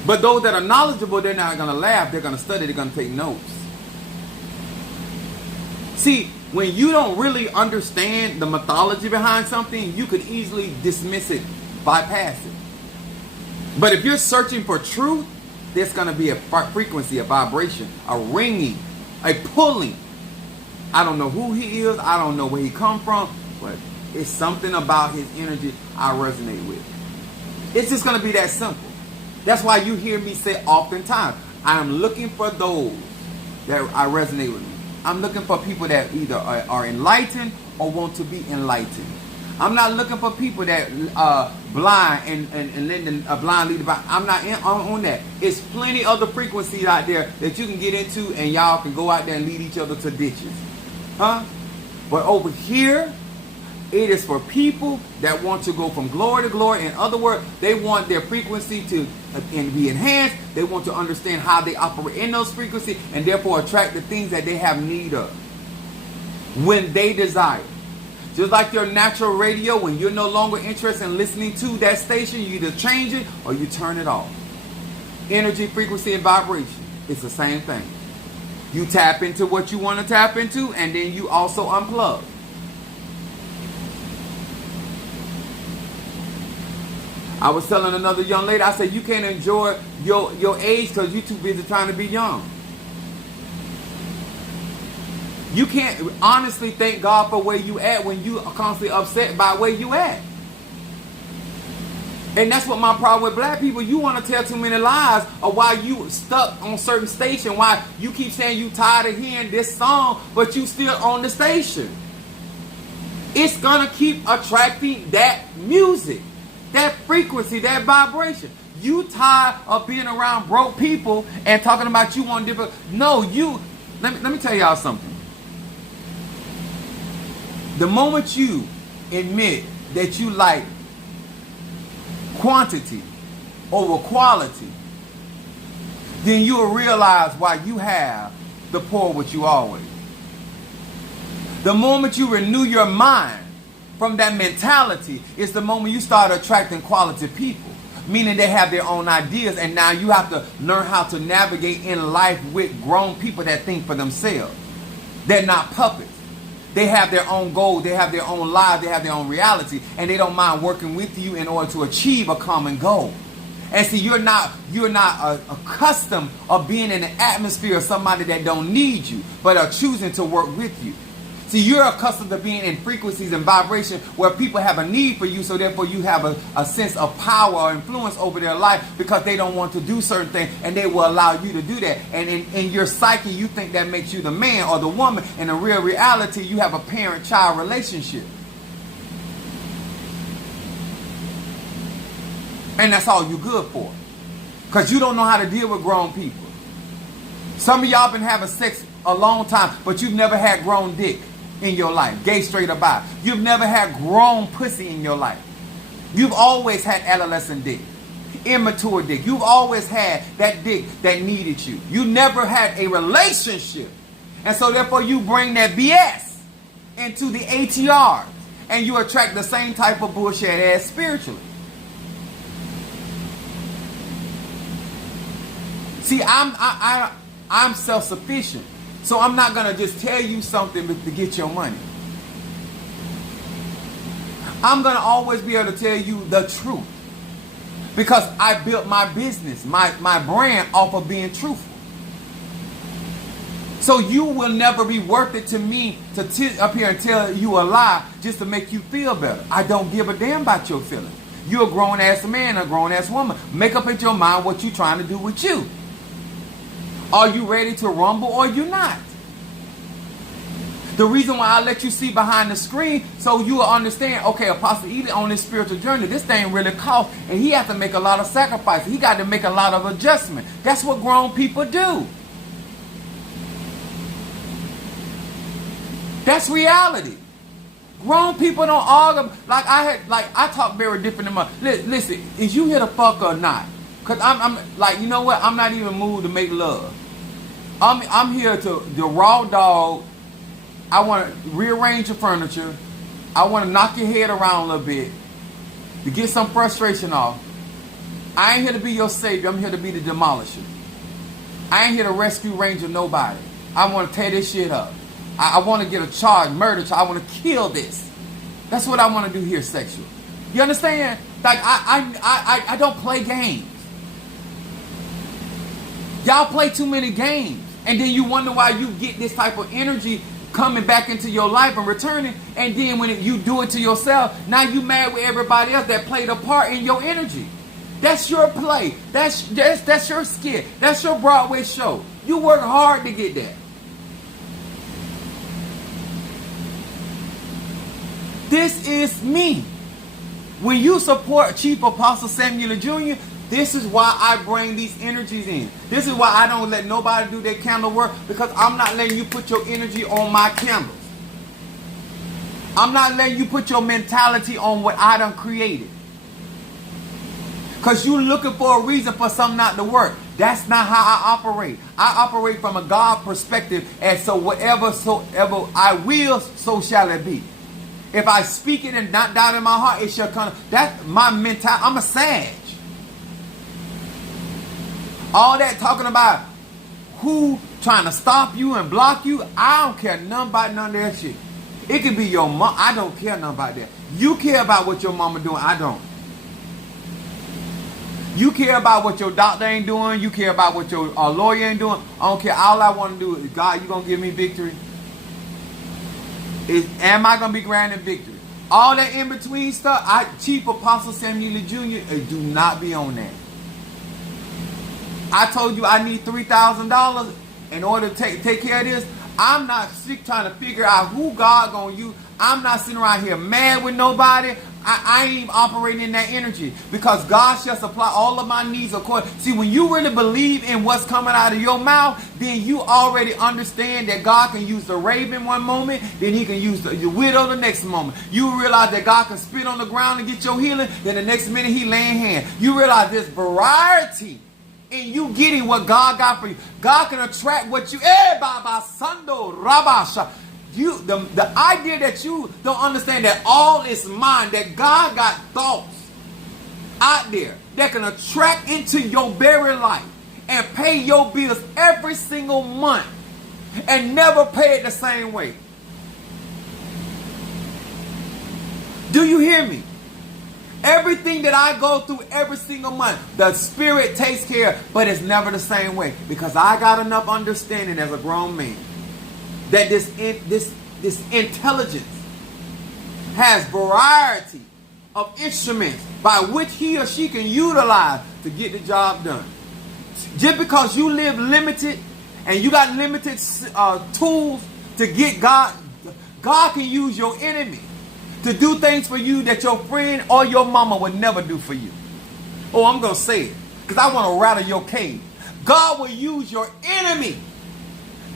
But those that are knowledgeable, they're not going to laugh. They're going to study. They're going to take notes. See, when you don't really understand the mythology behind something, you could easily dismiss it, bypass it. But if you're searching for truth, there's going to be a frequency, a vibration, a ringing, a pulling. I don't know who he is. I don't know where he come from. But it's something about his energy I resonate with. It's just going to be that simple. That's why you hear me say oftentimes, I am looking for those that I resonate with. I'm looking for people that either are enlightened or want to be enlightened. I'm not looking for people that blind and letting a blind lead the blind. I'm not on that. It's plenty other frequencies out there that you can get into, and y'all can go out there and lead each other to ditches. Huh? But over here, it is for people that want to go from glory to glory. In other words, they want their frequency to be enhanced. They want to understand how they operate in those frequencies and therefore attract the things that they have need of when they desire. Just like your natural radio, when you're no longer interested in listening to that station, you either change it or you turn it off. Energy, frequency, and vibration. It's the same thing. You tap into what you want to tap into, and then you also unplug. I was telling another young lady, I said, you can't enjoy your age because you're too busy trying to be young. You can't honestly thank God for where you at when you are constantly upset by where you at. And that's what my problem with black people. You want to tell too many lies of why you stuck on certain station, why you keep saying you tired of hearing this song, but you still on the station. It's going to keep attracting that music, that frequency, that vibration. You tired of being around broke people and talking about you want different. No, let me tell y'all something. The moment you admit that you like quantity over quality, then you will realize why you have the poor with you always. The moment you renew your mind from that mentality is the moment you start attracting quality people, meaning they have their own ideas, and now you have to learn how to navigate in life with grown people that think for themselves. They're not puppets. They have their own goals, they have their own lives, they have their own reality, and they don't mind working with you in order to achieve a common goal. And see, you're not accustomed of being in an atmosphere of somebody that don't need you, but are choosing to work with you. See, you're accustomed to being in frequencies and vibration where people have a need for you, so therefore you have a sense of power or influence over their life because they don't want to do certain things, and they will allow you to do that. And in your psyche, you think that makes you the man or the woman. In a real reality, you have a parent-child relationship. And that's all you're good for. Because you don't know how to deal with grown people. Some of y'all been having sex a long time, but you've never had grown dick in your life, gay, straight, or bi. You've never had grown pussy in your life. You've always had adolescent dick, immature dick. You've always had that dick that needed you. You never had a relationship. And so therefore you bring that BS into the ATR, and you attract the same type of bullshit as spiritually. See, I'm self-sufficient. So I'm not going to just tell you something to get your money. I'm going to always be able to tell you the truth. Because I built my business, my brand off of being truthful. So you will never be worth it to me to up here and tell you a lie just to make you feel better. I don't give a damn about your feelings. You're a grown-ass man, a grown-ass woman. Make up in your mind what you're trying to do with you. Are you ready to rumble or you not? The reason why I let you see behind the screen, so you will understand, okay, Apostle Ely on this spiritual journey, this thing really costs, and he has to make a lot of sacrifices. He got to make a lot of adjustment. That's what grown people do. That's reality. Grown people don't argue. I talk very different than my. Listen, is you here to fuck or not? Cause I'm like, you know what? I'm not even moved to make love. I'm here to the raw dog. I want to rearrange your furniture. I want to knock your head around a little bit to get some frustration off. I ain't here to be your savior. I'm here to be the demolisher. I ain't here to rescue ranger nobody. I want to tear this shit up. I want to get a charge, murder charge. I want to kill this. That's what I want to do here sexually. You understand? Like I don't play games. Y'all play too many games. And then you wonder why you get this type of energy coming back into your life and returning. And then when you do it to yourself, now you mad with everybody else that played a part in your energy. That's your play. That's your skit. That's your Broadway show. You work hard to get that. This is me. When you support Chief Apostle Samuel Jr., this is why I bring these energies in. This is why I don't let nobody do their candle work, because I'm not letting you put your energy on my candles. I'm not letting you put your mentality on what I done created. Because you're looking for a reason for something not to work. That's not how I operate. I operate from a God perspective, and so whatever I will, so shall it be. If I speak it and not doubt in my heart, it shall come. That's my mentality. I'm a Sag. All that talking about who trying to stop you and block you, I don't care nothing about none of that shit. It could be your mom. I don't care nothing about that. You care about what your mama doing. I don't. You care about what your doctor ain't doing. You care about what your lawyer ain't doing. I don't care. All I want to do is, God, you going to give me victory? Am I going to be granted victory? All that in between stuff, Chief Apostle Samuel Jr., do not be on that. I told you I need $3,000 in order to take care of this. I'm not sick trying to figure out who God going to use. I'm not sitting around here mad with nobody. I ain't even operating in that energy, because God shall supply all of my needs according. See, when you really believe in what's coming out of your mouth, then you already understand that God can use the raven one moment, then he can use the widow the next moment. You realize that God can spit on the ground and get your healing, then the next minute he laying hand. You realize there's variety in you getting what God got for you. God can attract what you. Baba Sando Rabasha. The idea that you don't understand that all is mine, that God got thoughts out there that can attract into your very life and pay your bills every single month and never pay it the same way. Do you hear me? Everything that I go through every single month, the Spirit takes care, but it's never the same way, because I got enough understanding as a grown man that this intelligence has variety of instruments by which he or she can utilize to get the job done. Just because you live limited and you got limited tools to get God can use your enemy to do things for you that your friend or your mama would never do for you. Oh, I'm going to say it because I want to rattle your cage. God will use your enemy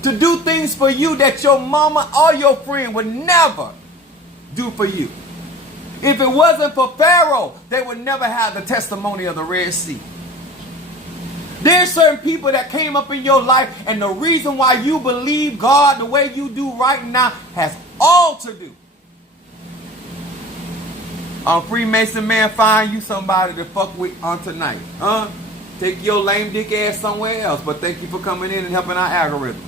to do things for you that your mama or your friend would never do for you. If it wasn't for Pharaoh, they would never have the testimony of the Red Sea. There's certain people that came up in your life, and the reason why you believe God the way you do right now has all to do. Freemason man, find you somebody to fuck with on tonight. Take your lame dick ass somewhere else, but thank you for coming in and helping our algorithm.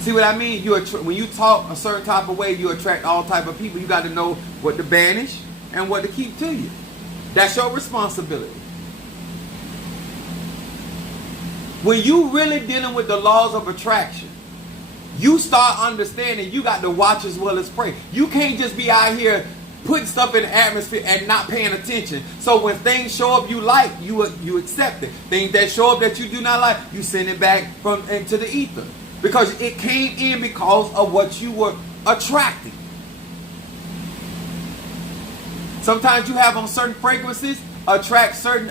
See what I mean? When you talk a certain type of way, you attract all type of people. You got to know what to banish and what to keep to you. That's your responsibility. When you really dealing with the laws of attraction, you start understanding you got to watch as well as pray. You can't just be out here putting stuff in the atmosphere and not paying attention. So when things show up you like, you accept it. Things that show up that you do not like, you send it back into the ether. Because it came in because of what you were attracting. Sometimes you have on certain fragrances attract certain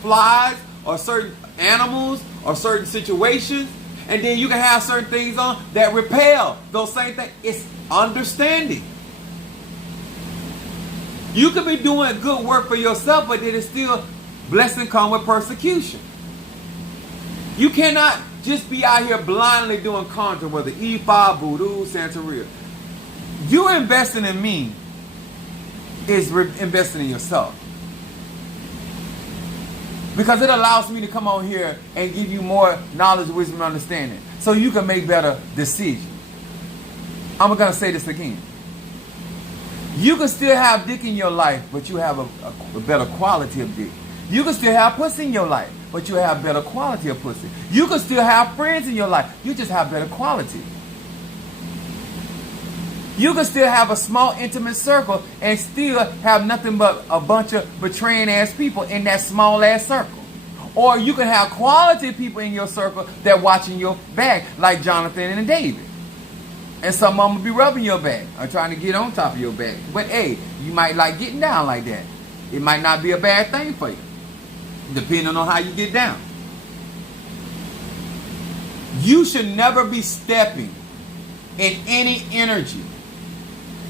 flies or certain animals or certain situations. And then you can have certain things on that repel those same things. It's understanding. You could be doing good work for yourself, but then it's still blessing come with persecution. You cannot just be out here blindly doing conjure, whether Ifa, Voodoo, Santeria. You investing in me is investing in yourself. Because it allows me to come on here and give you more knowledge, wisdom, and understanding, so you can make better decisions. I'm going to say this again. You can still have dick in your life, but you have a better quality of dick. You can still have pussy in your life, but you have better quality of pussy. You can still have friends in your life. You just have better quality. You can still have a small, intimate circle and still have nothing but a bunch of betraying ass people in that small ass circle. Or you can have quality people in your circle that watching your back, like Jonathan and David. And some of them will be rubbing your back or trying to get on top of your back. But hey, you might like getting down like that. It might not be a bad thing for you, depending on how you get down. You should never be stepping in any energy,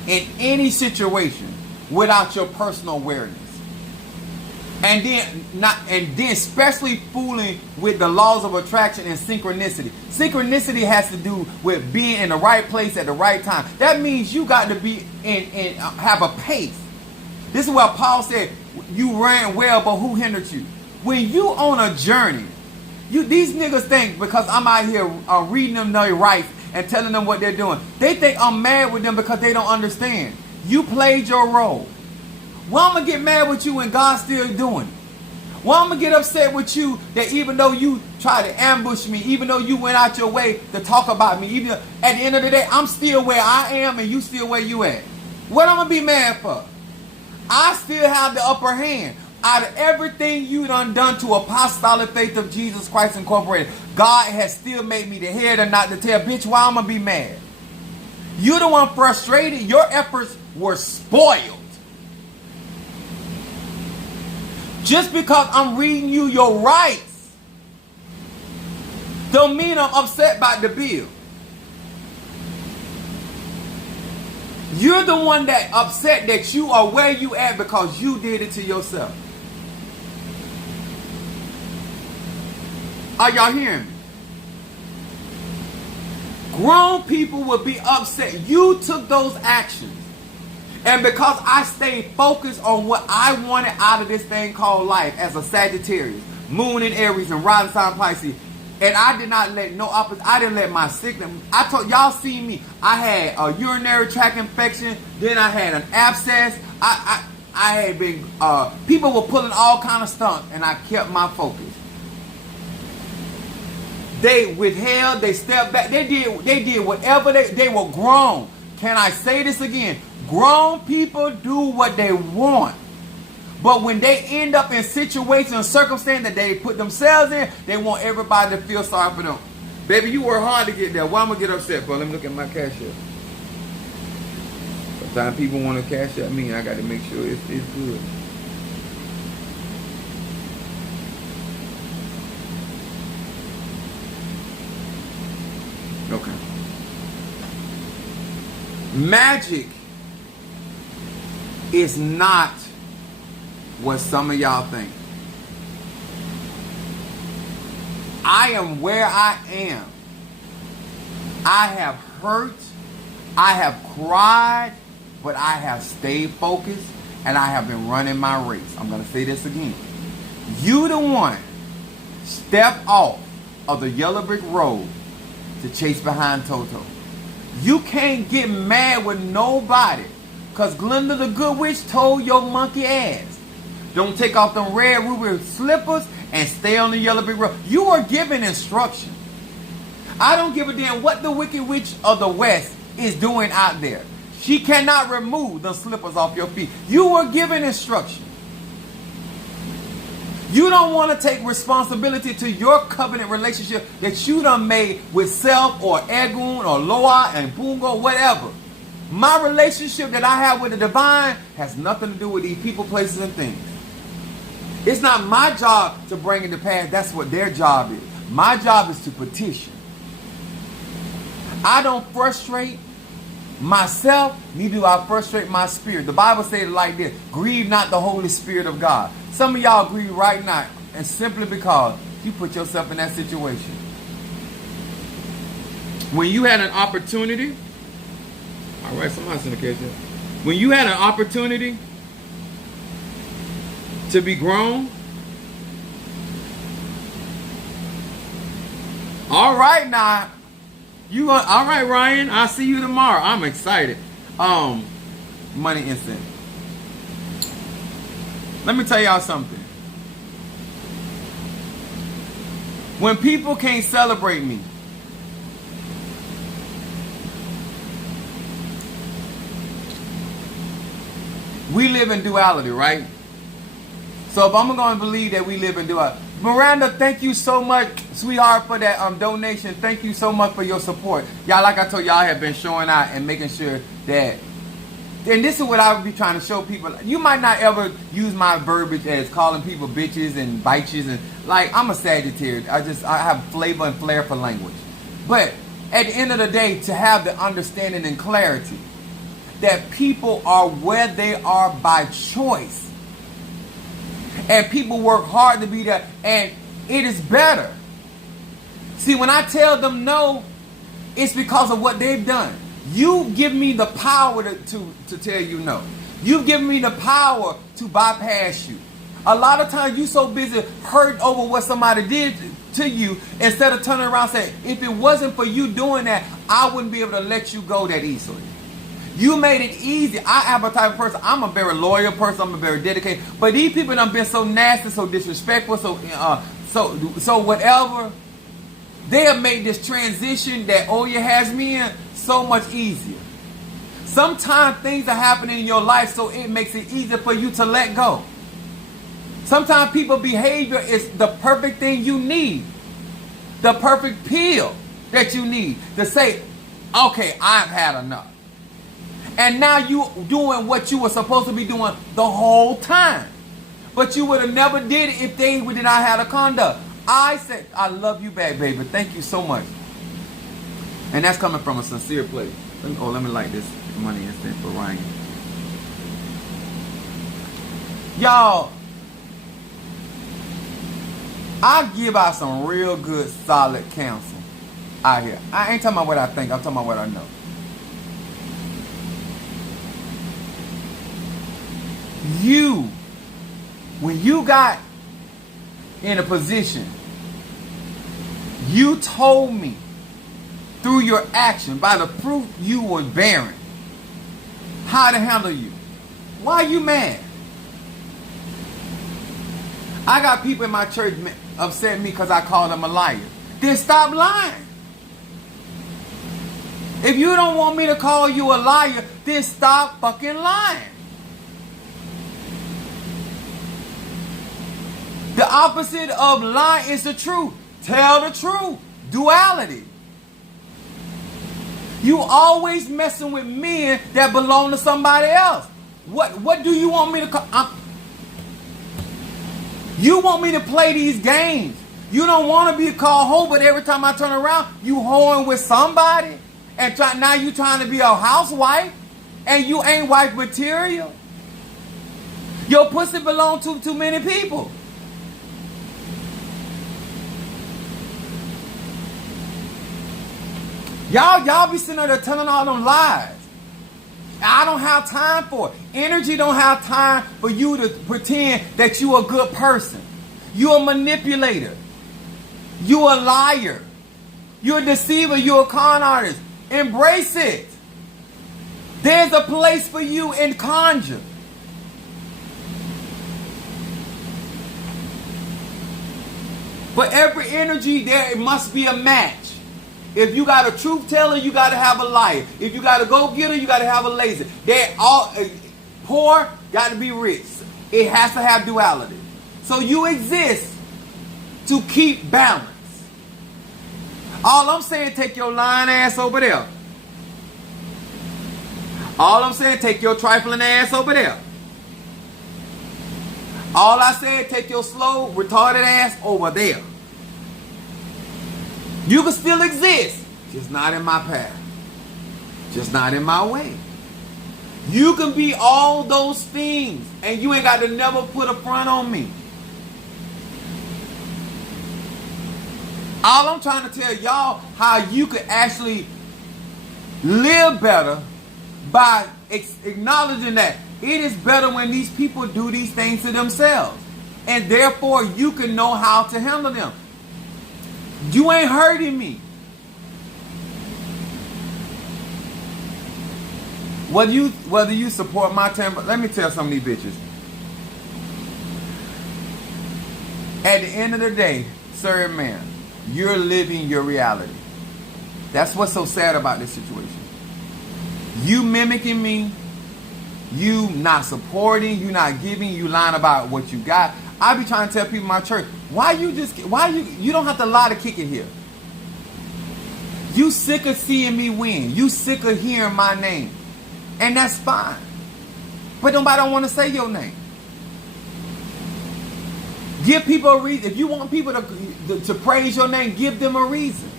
in any situation, without your personal awareness. And then especially fooling with the laws of attraction and synchronicity. Synchronicity has to do with being in the right place at the right time. That means you got to be have a pace. This is what Paul said, you ran well, but who hindered you? When you on a journey, these niggas think because I'm out here reading them their rights and telling them what they're doing, they think I'm mad with them because they don't understand. You played your role. Well, I'm going to get mad with you when God's still doing it. Well, I'm going to get upset with you that even though you tried to ambush me, even though you went out your way to talk about me, even at the end of the day, I'm still where I am and you still where you at. What I'm going to be mad for? I still have the upper hand. Out of everything you done to apostolic faith of Jesus Christ Incorporated, God has still made me the head and not the tail. Bitch, why I'm going to be mad? You're the one frustrated. Your efforts were spoiled. Just because I'm reading you your rights don't mean I'm upset by the bill. You're the one that upset that you are where you at because you did it to yourself. Are y'all hearing me? Grown people will be upset. You took those actions. And because I stayed focused on what I wanted out of this thing called life as a Sagittarius, Moon in Aries and rising sign Pisces, and I did not let I didn't let my sickness. I told y'all see me. I had a urinary tract infection. Then I had an abscess. I had been. People were pulling all kind of stunts, and I kept my focus. They withheld. They stepped back. They did whatever they were grown. Can I say this again? Grown people do what they want. But when they end up in situations and circumstances that they put themselves in, they want everybody to feel sorry for them. Baby, you work hard to get there. Why am I going to get upset for? Let me look at my cash app. Sometimes people want to cash at me and I got to make sure it's good. Okay. Magic is not what some of y'all think. I am where I am. I have hurt. I have cried, but I have stayed focused and I have been running my race. I'm going to say this again. You the one step off of the yellow brick road to chase behind Toto. You can't get mad with nobody because Glinda the Good Witch told your monkey ass, don't take off them red ruby slippers and stay on the yellow brick road. You are given instruction. I don't give a damn what the Wicked Witch of the West is doing out there. She cannot remove the slippers off your feet. You were given instruction. You don't want to take responsibility to your covenant relationship that you done made with Self or Egun or Loa and Bungo, whatever. My relationship that I have with the divine has nothing to do with these people, places, and things. It's not my job to bring it to pass. That's what their job is. My job is to petition. I don't frustrate myself, neither do I frustrate my spirit. The Bible says it like this: grieve not the Holy Spirit of God. Some of y'all grieve right now, and simply because you put yourself in that situation. When you had an opportunity, all right, somebody's in the case. When you had an opportunity to be grown, all right now. All right, Ryan. I'll see you tomorrow. I'm excited. Money instant. Let me tell y'all something. When people can't celebrate me, we live in duality, right? So if I'm going to believe that we live in duality. Miranda, thank you so much, sweetheart, for that donation. Thank you so much for your support. Y'all, like I told y'all, I have been showing out and making sure that, and this is what I would be trying to show people. You might not ever use my verbiage as calling people bitches and bitches, and like, I'm a Sagittarius. I have flavor and flair for language. But at the end of the day, to have the understanding and clarity that people are where they are by choice. And people work hard to be there, and it is better. See, when I tell them no, it's because of what they've done. You give me the power to tell you no. You've given me the power to bypass you. A lot of times you so busy hurting over what somebody did to you, instead of turning around and saying, if it wasn't for you doing that, I wouldn't be able to let you go that easily. You made it easy. I am a type of person, I'm a very loyal person, I'm a very dedicated, but these people have been so nasty, so disrespectful, so whatever. They have made this transition that Oya has me in so much easier. Sometimes things are happening in your life, so it makes it easier for you to let go. Sometimes people's behavior is the perfect thing you need. The perfect pill that you need to say, okay, I've had enough. And now you doing what you were supposed to be doing the whole time. But you would have never did it if they did not have a conduct. I said, I love you back, baby. Thank you so much. And that's coming from a sincere place. Let me light this money instead for Ryan. Y'all, I give out some real good, solid counsel out here. I ain't talking about what I think. I'm talking about what I know. When you got in a position, you told me through your action, by the fruit you were bearing, how to handle you. Why are you mad? I got people in my church upset me because I called them a liar. Then stop lying. If you don't want me to call you a liar, then stop fucking lying. The opposite of lying is the truth. Tell the truth. Duality. You always messing with men that belong to somebody else. What do you want me to call? You want me to play these games. You don't want to be called hoe, but every time I turn around, you hoeing with somebody. And now you trying to be a housewife. And you ain't wife material. Your pussy belong to too many people. Y'all be sitting there telling all them lies. I don't have time for it. Energy don't have time for you to pretend that you a good person. You a manipulator. You a liar. You a deceiver. You a con artist. Embrace it. There's a place for you in conjure. For every energy, there must be a match. If you got a truth teller, you got to have a liar. If you got a go-getter, you got to have a lazy. They're all poor, got to be rich. It has to have duality. So you exist to keep balance. All I'm saying, take your lying ass over there. All I'm saying, take your trifling ass over there. All I said, take your slow, retarded ass over there. You can still exist, just not in my path. Just not in my way. You can be all those things, and you ain't got to never put a front on me. All I'm trying to tell y'all how you could actually live better by acknowledging that it is better when these people do these things to themselves. And therefore, you can know how to handle them. You ain't hurting me. Whether you support my temper, let me tell some of these bitches. At the end of the day, sir and ma'am, you're living your reality. That's what's so sad about this situation. You mimicking me, you not supporting, you not giving, you lying about what you got. I be trying to tell people in my church, you don't have to lie to kick it here. You sick of seeing me win. You sick of hearing my name. And that's fine. But nobody don't want to say your name. Give people a reason. If you want people to praise your name, give them a reason.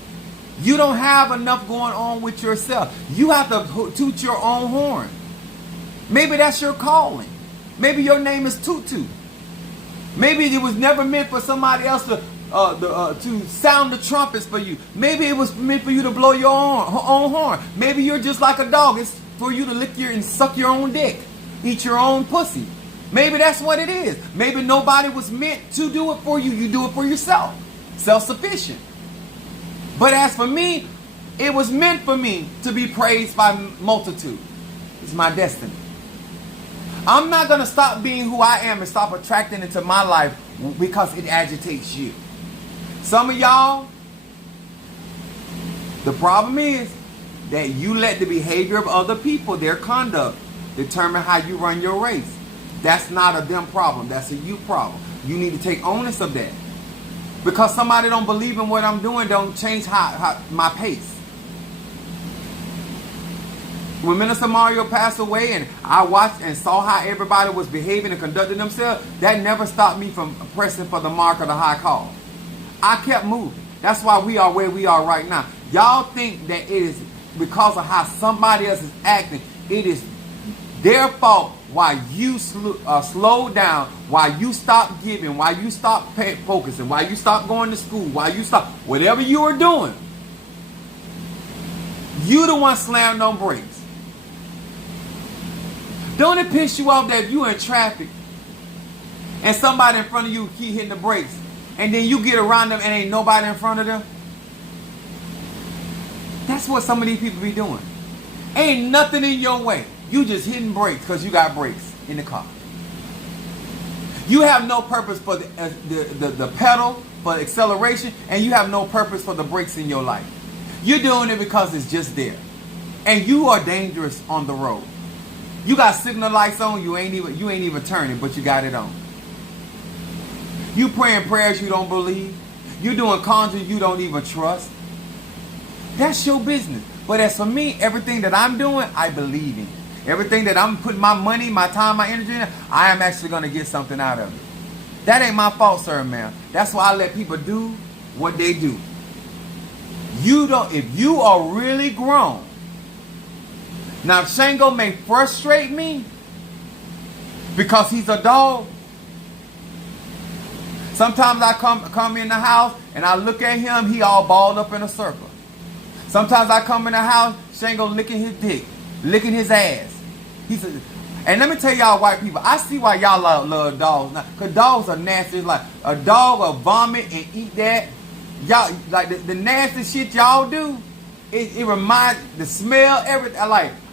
You don't have enough going on with yourself. You have to toot your own horn. Maybe that's your calling. Maybe your name is Tutu. Maybe it was never meant for somebody else to sound the trumpets for you. Maybe it was meant for you to blow your own horn. Maybe you're just like a dog. It's for you to lick and suck your own dick. Eat your own pussy. Maybe that's what it is. Maybe nobody was meant to do it for you. You do it for yourself. Self-sufficient. But as for me, it was meant for me to be praised by multitude. It's my destiny. I'm not going to stop being who I am and stop attracting into my life because it agitates you. Some of y'all, the problem is that you let the behavior of other people, their conduct, determine how you run your race. That's not a them problem. That's a you problem. You need to take onus of that. Because somebody don't believe in what I'm doing, don't change how my pace. When Minister Mario passed away and I watched and saw how everybody was behaving and conducting themselves, that never stopped me from pressing for the mark of the high call. I kept moving. That's why we are where we are right now. Y'all think that it is because of how somebody else is acting, it is their fault why you slow down, why you stop giving, why you stop focusing, why you stop going to school, why you stop whatever you are doing. You the one slammed on brakes. Don't it piss you off that if you're in traffic and somebody in front of you keep hitting the brakes and then you get around them and ain't nobody in front of them? That's what some of these people be doing. Ain't nothing in your way. You just hitting brakes because you got brakes in the car. You have no purpose for the pedal, for the acceleration, and you have no purpose for the brakes in your life. You're doing it because it's just there. And you are dangerous on the road. You got signal lights on, you ain't even turning, but you got it on. You praying prayers you don't believe. You doing conjuring you don't even trust. That's your business. But as for me, everything that I'm doing, I believe in. Everything that I'm putting my money, my time, my energy in, I am actually going to get something out of it. That ain't my fault, sir, ma'am. That's why I let people do what they do. If you are really grown. Now, if Shango may frustrate me because he's a dog. Sometimes I come in the house and I look at him, he all balled up in a circle. Sometimes I come in the house, Shango licking his dick, licking his ass. And let me tell y'all white people, I see why y'all love dogs now. Because dogs are nasty. It's like a dog will vomit and eat that. Y'all, like the nasty shit y'all do, it reminds, the smell, everything.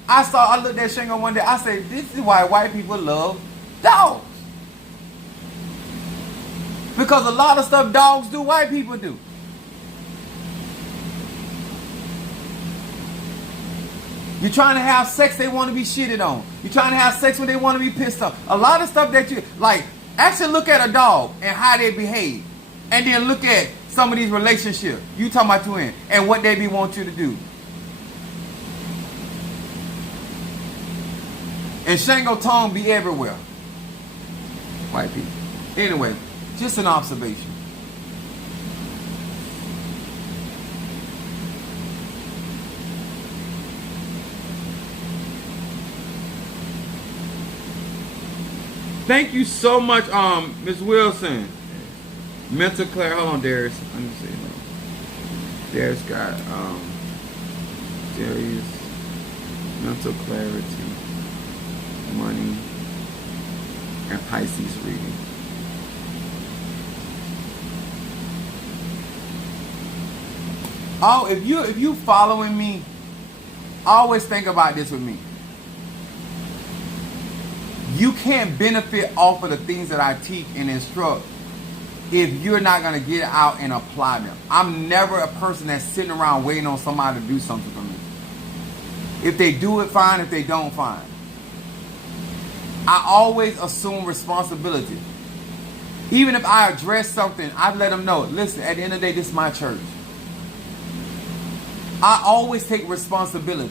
I looked at Shango one day, I said, this is why white people love dogs. Because a lot of stuff dogs do, white people do. You're trying to have sex, they want to be shitted on. You're trying to have sex when they want to be pissed off. A lot of stuff that you, like, actually look at a dog and how they behave. And then look at some of these relationships you talking about you in and what they be want you to do. And Shango tongue be everywhere. White people. Anyway, just an observation. Thank you so much, Ms. Wilson. Mental clarity. Hold on, Darius. Let me see. Darius got Darius. Mental clarity, money, and Pisces reading. Oh, if you following me, always think about this with me. You can't benefit off of the things that I teach and instruct if you're not going to get out and apply them. I'm never a person that's sitting around waiting on somebody to do something for me. If they do it, fine. If they don't, fine. I always assume responsibility. Even if I address something, I let them know, listen, at the end of the day, this is my church. I always take responsibility.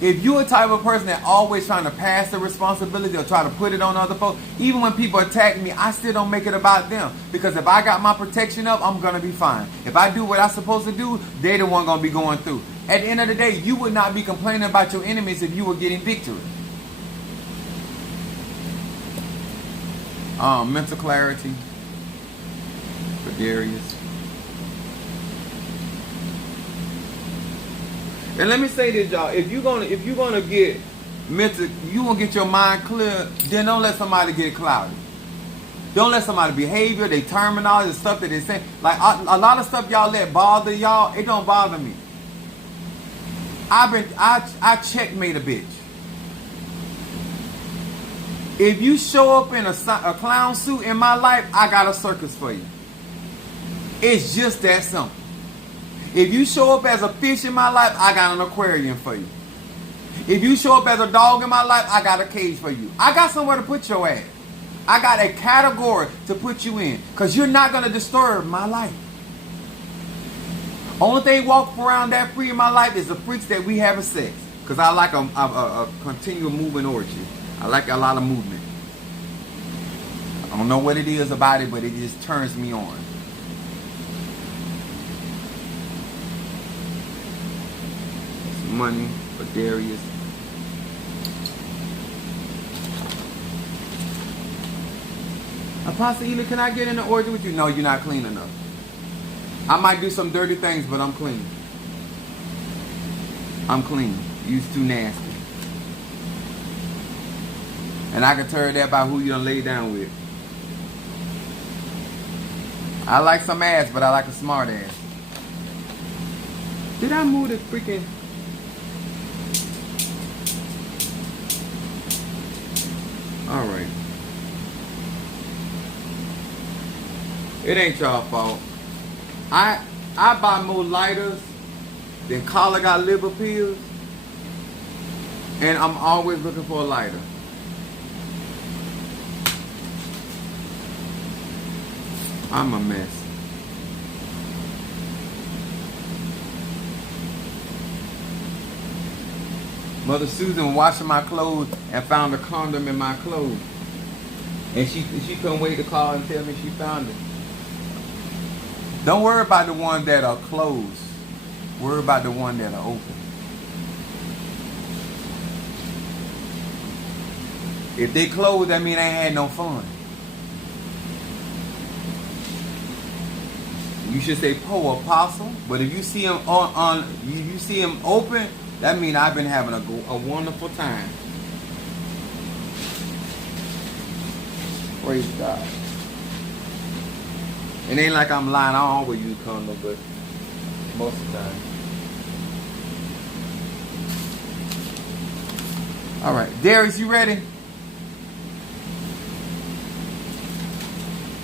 If you're a type of person that always trying to pass the responsibility or try to put it on other folks, even when people attack me, I still don't make it about them. Because if I got my protection up, I'm going to be fine. If I do what I'm supposed to do, they're the one going to be going through. At the end of the day, you would not be complaining about your enemies if you were getting victory. Mental clarity. Darius. And let me say this, y'all. If you're gonna get mental, you want to get your mind clear, then don't let somebody get cloudy. Don't let somebody behavior, they terminology, the stuff that they say. Like a lot of stuff y'all let bother y'all, it don't bother me. I checkmate a bitch. If you show up in a clown suit in my life, I got a circus for you. It's just that simple. If you show up as a fish in my life, I got an aquarium for you. If you show up as a dog in my life, I got a cage for you. I got somewhere to put your ass. I got a category to put you in. Because you're not going to disturb my life. Only thing walk around that free in my life is the freaks that we having sex. Because I like a continual moving orgy. I like a lot of movement. I don't know what it is about it, but it just turns me on. Money for Darius. Apostle Ely, can I get in the orgy with you? No, you're not clean enough. I might do some dirty things, but I'm clean. I'm clean. You's too nasty. And I can tell that by who you done lay down with. I like some ass, but I like a smart ass. Did I move the freaking... Alright. It ain't y'all fault. I buy more lighters than Carla got liver pills. And I'm always looking for a lighter. I'm a mess. Mother Susan was washing my clothes and found a condom in my clothes. And she couldn't wait to call and tell me she found it. Don't worry about the ones that are closed. Worry about the ones that are open. If they closed, that means they ain't had no fun. You should say "Po Apostle," but if you see him you see him open, that means I've been having a wonderful time. Praise God. It ain't like I'm lying. I don't always use condom, but most of the time. All right, Darius, you ready?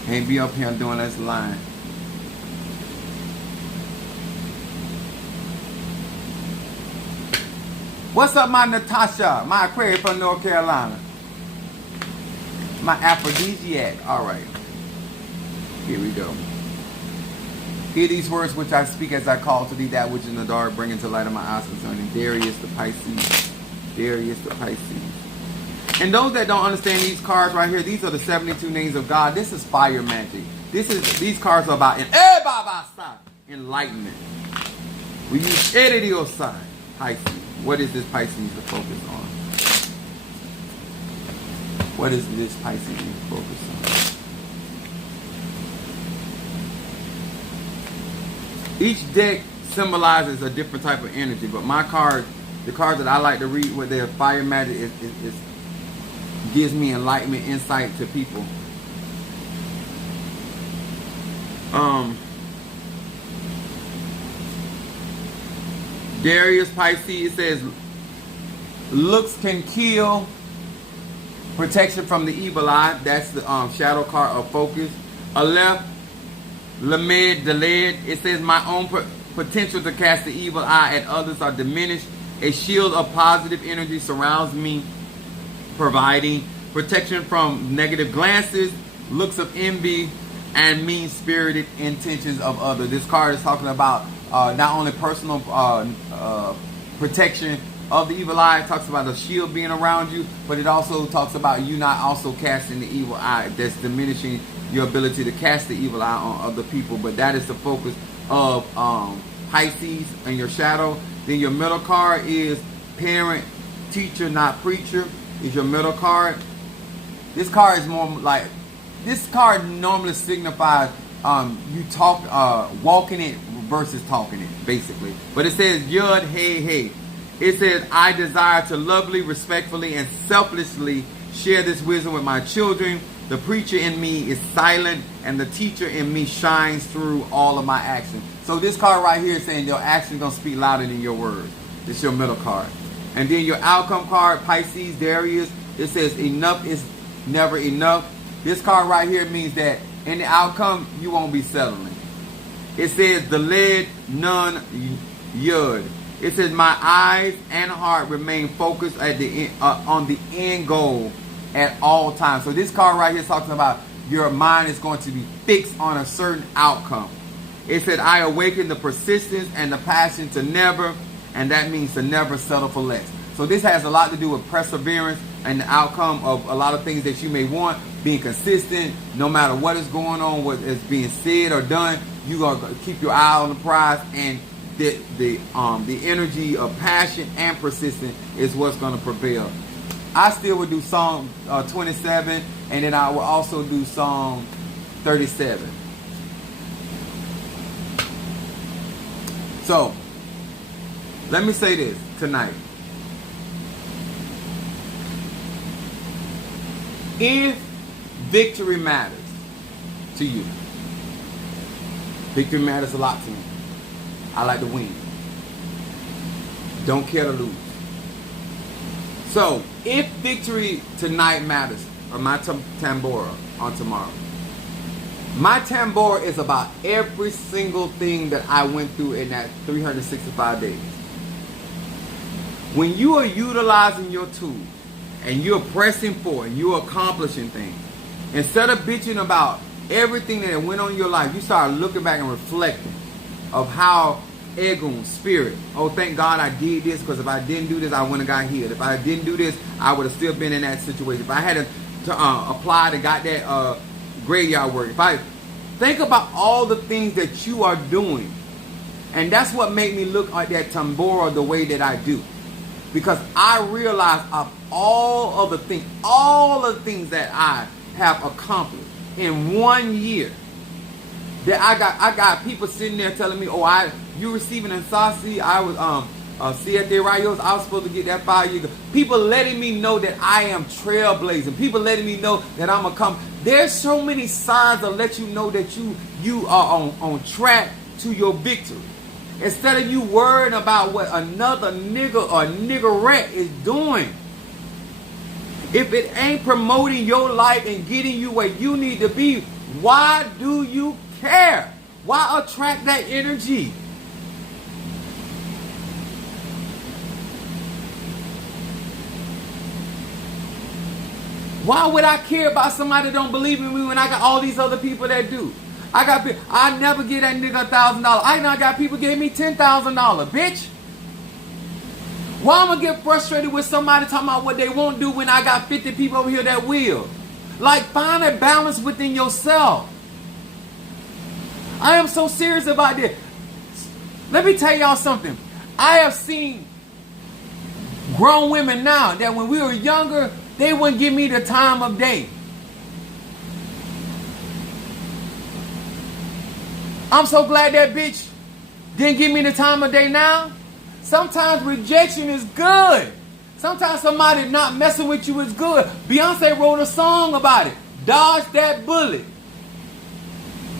Ain't be up here doing this line. What's up, my Natasha? My Aquarius from North Carolina. My aphrodisiac. All right. Here we go. Hear these words which I speak as I call to thee that which in the dark, bringing to light of my eyes concerning Darius the Pisces. Darius the Pisces. And those that don't understand these cards right here, these are the 72 names of God. This is fire magic. These cards are about enlightenment. We use Edidio sign, Pisces. What is this Pisces to focus on? What is this Pisces to focus on? Each deck symbolizes a different type of energy, but my card, the cards that I like to read with their fire magic is gives me enlightenment, insight to people. Darius Pisces says, looks can kill, protection from the evil eye. That's the shadow card of focus. Aleph, Lamed, Delayed. It says, my own potential to cast the evil eye at others are diminished. A shield of positive energy surrounds me, providing protection from negative glances, looks of envy, and mean-spirited intentions of others. This card is talking about not only personal protection of the evil eye. It talks about a shield being around you, but it also talks about you not also casting the evil eye. That's diminishing your ability to cast the evil eye on other people. But that is the focus of Pisces and your shadow. Then your middle card is parent, teacher, not preacher. Is your middle card. This card is more like, this card normally signifies you talk, walking it versus talking it, basically. But it says, Yud, hey, hey. It says, I desire to lovingly, respectfully, and selflessly share this wisdom with my children. The preacher in me is silent, and the teacher in me shines through all of my actions. So this card right here is saying your actions going to speak louder than your words. It's your middle card. And then your outcome card, Pisces, Darius, it says enough is never enough. This card right here means that in the outcome, you won't be settling. It says the lead, none, Yud. It says my eyes and heart remain focused at the on the end goal at all times. So this card right here is talking about your mind is going to be fixed on a certain outcome. It said, I awaken the persistence and the passion to never, and that means to never settle for less. So this has a lot to do with perseverance and the outcome of a lot of things that you may want, being consistent, no matter what is going on, what is being said or done, you gotta keep your eye on the prize, and the energy of passion and persistence is what's gonna prevail. I still would do Psalm 27, and then I will also do Psalm 37. So, let me say this tonight. If victory matters to you, victory matters a lot to me. I like to win. Don't care to lose. So, if victory tonight matters, or my tambora on tomorrow, my tambora is about every single thing that I went through in that 365 days. When you are utilizing your tools and you're pressing forward and you're accomplishing things, instead of bitching about everything that went on in your life, you start looking back and reflecting of how Egun, spirit, oh, thank God I did this, because if I didn't do this, I wouldn't have got healed. If I didn't do this, I would have still been in that situation. If I had to apply and got that graveyard work, if I think about all the things that you are doing, and that's what made me look at that tambora the way that I do, because I realized of all of the things that I have accomplished in 1 year, that I got people sitting there telling me, oh, you receiving in Sasi, I was Siete Rayos, I was supposed to get that 5 years ago. People letting me know that I am trailblazing. People letting me know that I'm a come. There's so many signs that let you know that you are on track to your victory. Instead of you worrying about what another nigga or niggerette is doing. If it ain't promoting your life and getting you where you need to be, why do you care? Why attract that energy? Why would I care about somebody that don't believe in me when I got all these other people that do? I never give that nigga $1,000. I now got people gave me $10,000, bitch. Why am I get frustrated with somebody talking about what they won't do when I got 50 people over here that will? Like, find a balance within yourself. I am so serious about this. Let me tell y'all something. I have seen grown women now that when we were younger, they wouldn't give me the time of day. I'm so glad that bitch didn't give me the time of day now. Sometimes rejection is good. Sometimes somebody not messing with you is good. Beyonce wrote a song about it. Dodge that bullet.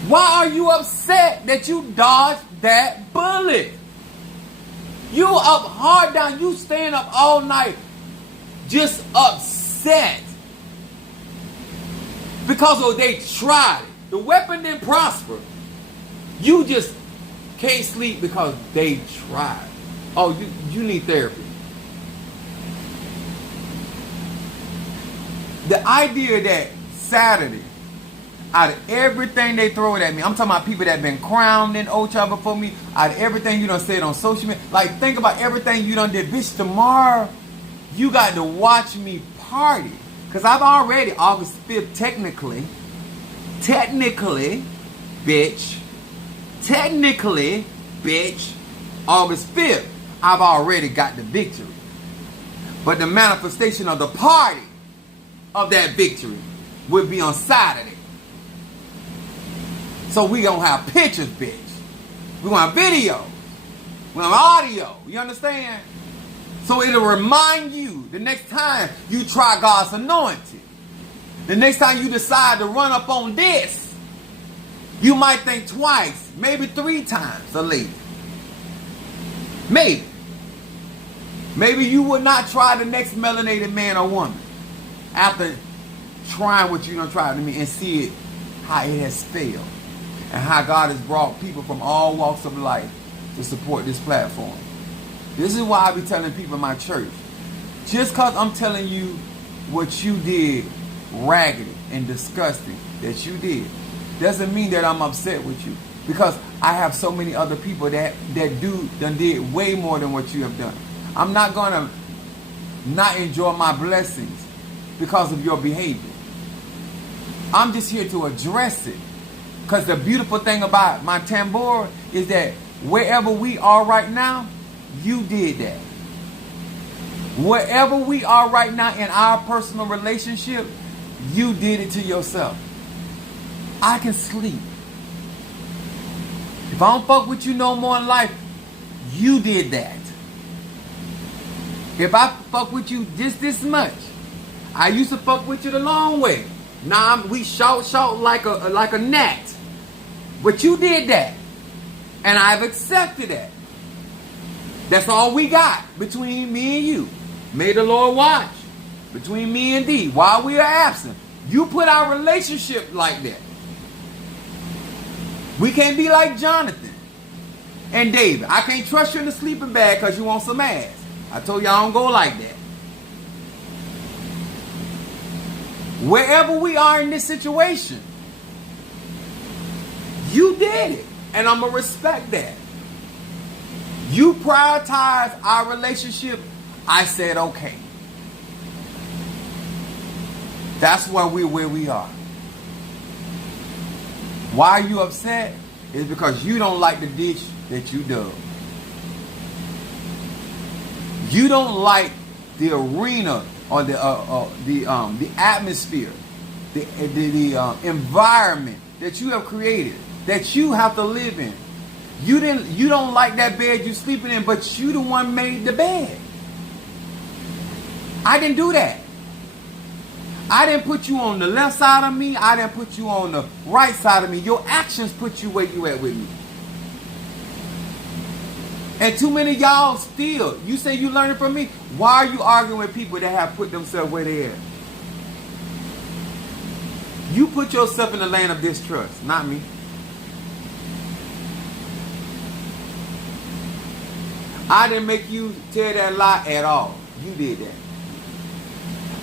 Why are you upset that you dodged that bullet? You up hard down. You staying up all night just upset. Because they tried it. The weapon didn't prosper. You just can't sleep because they tried. Oh, you need therapy. The idea that Saturday, out of everything they throw at me, I'm talking about people that been crowned in Ocha before me, out of everything you done said on social media, like think about everything you done did. Bitch, tomorrow, you got to watch me party. Because I've already, August 5th, technically, bitch, August 5th, I've already got the victory. But the manifestation of the party of that victory would be on Saturday. So we gonna have pictures, bitch. We gonna have video. We gonna have audio. You understand? So it'll remind you the next time you try God's anointing. The next time you decide to run up on this, you might think twice, maybe 3 times a lady. Maybe. Maybe you would not try the next melanated man or woman after trying what you done tried to me and see it, how it has failed. And how God has brought people from all walks of life to support this platform. This is why I be telling people in my church, just because I'm telling you what you did raggedy and disgusting that you did, doesn't mean that I'm upset with you. Because I have so many other people that did way more than what you have done. I'm not going to not enjoy my blessings because of your behavior. I'm just here to address it. Because the beautiful thing about my tambor is that wherever we are right now, you did that. Wherever we are right now in our personal relationship, you did it to yourself. I can sleep. If I don't fuck with you no more in life, you did that. If I fuck with you just this much, I used to fuck with you the long way. Now we shout like a gnat. But you did that. And I've accepted that. That's all we got between me and you. May the Lord watch between me and thee while we are absent. You put our relationship like that. We can't be like Jonathan and David. I can't trust you in the sleeping bag because you want some ass. I told you I don't go like that. Wherever we are in this situation, you did it. And I'm going to respect that. You prioritize our relationship. I said, okay. That's why we're where we are. Why are you upset? It's because you don't like the ditch that you dug. You don't like the arena or the atmosphere, the environment that you have created, that you have to live in. You don't like that bed you're sleeping in, but you the one made the bed. I didn't do that. I didn't put you on the left side of me. I didn't put you on the right side of me. Your actions put you where you at with me. And too many of y'all still, you say you learning from me. Why are you arguing with people that have put themselves where they at? You put yourself in the lane of distrust, not me. I didn't make you tell that lie at all. You did that.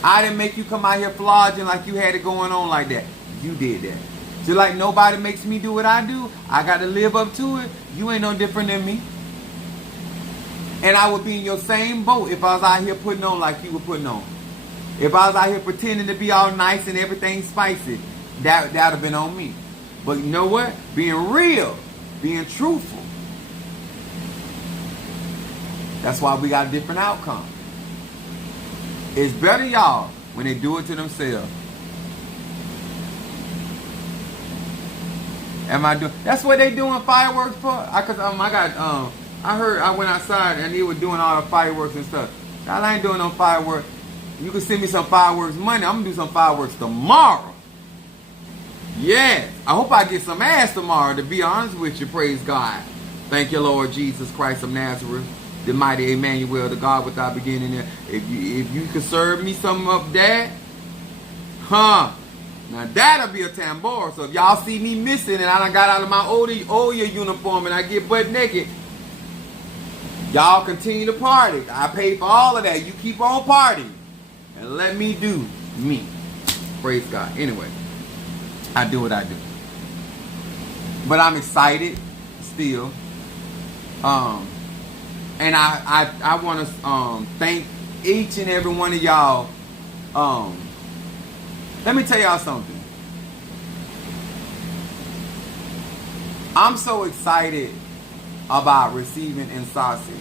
I didn't make you come out here flogging like you had it going on like that. You did that. Just like nobody makes me do what I do, I got to live up to it. You ain't no different than me. And I would be in your same boat if I was out here putting on like you were putting on. If I was out here pretending to be all nice and everything spicy, that would have been on me. But you know what? Being real, being truthful. That's why we got a different outcome. It's better, y'all, when they do it to themselves. Am I doing? That's what they doing fireworks for. I heard. I went outside and they were doing all the fireworks and stuff. I ain't doing no fireworks. You can send me some fireworks money. I'm gonna do some fireworks tomorrow. Yes. I hope I get some ass tomorrow. To be honest with you, praise God. Thank you, Lord Jesus Christ of Nazareth, the mighty Emmanuel, the God without beginning. If you could serve me something up there, now that'll be a tambor. So if y'all see me missing and I done got out of my Oya uniform and I get butt naked, y'all continue to party. I pay for all of that. You keep on partying and let me do me. Praise God. Anyway, I do what I do. But I'm excited still. And I want to thank each and every one of y'all. Let me tell y'all something. I'm so excited about receiving Insasi,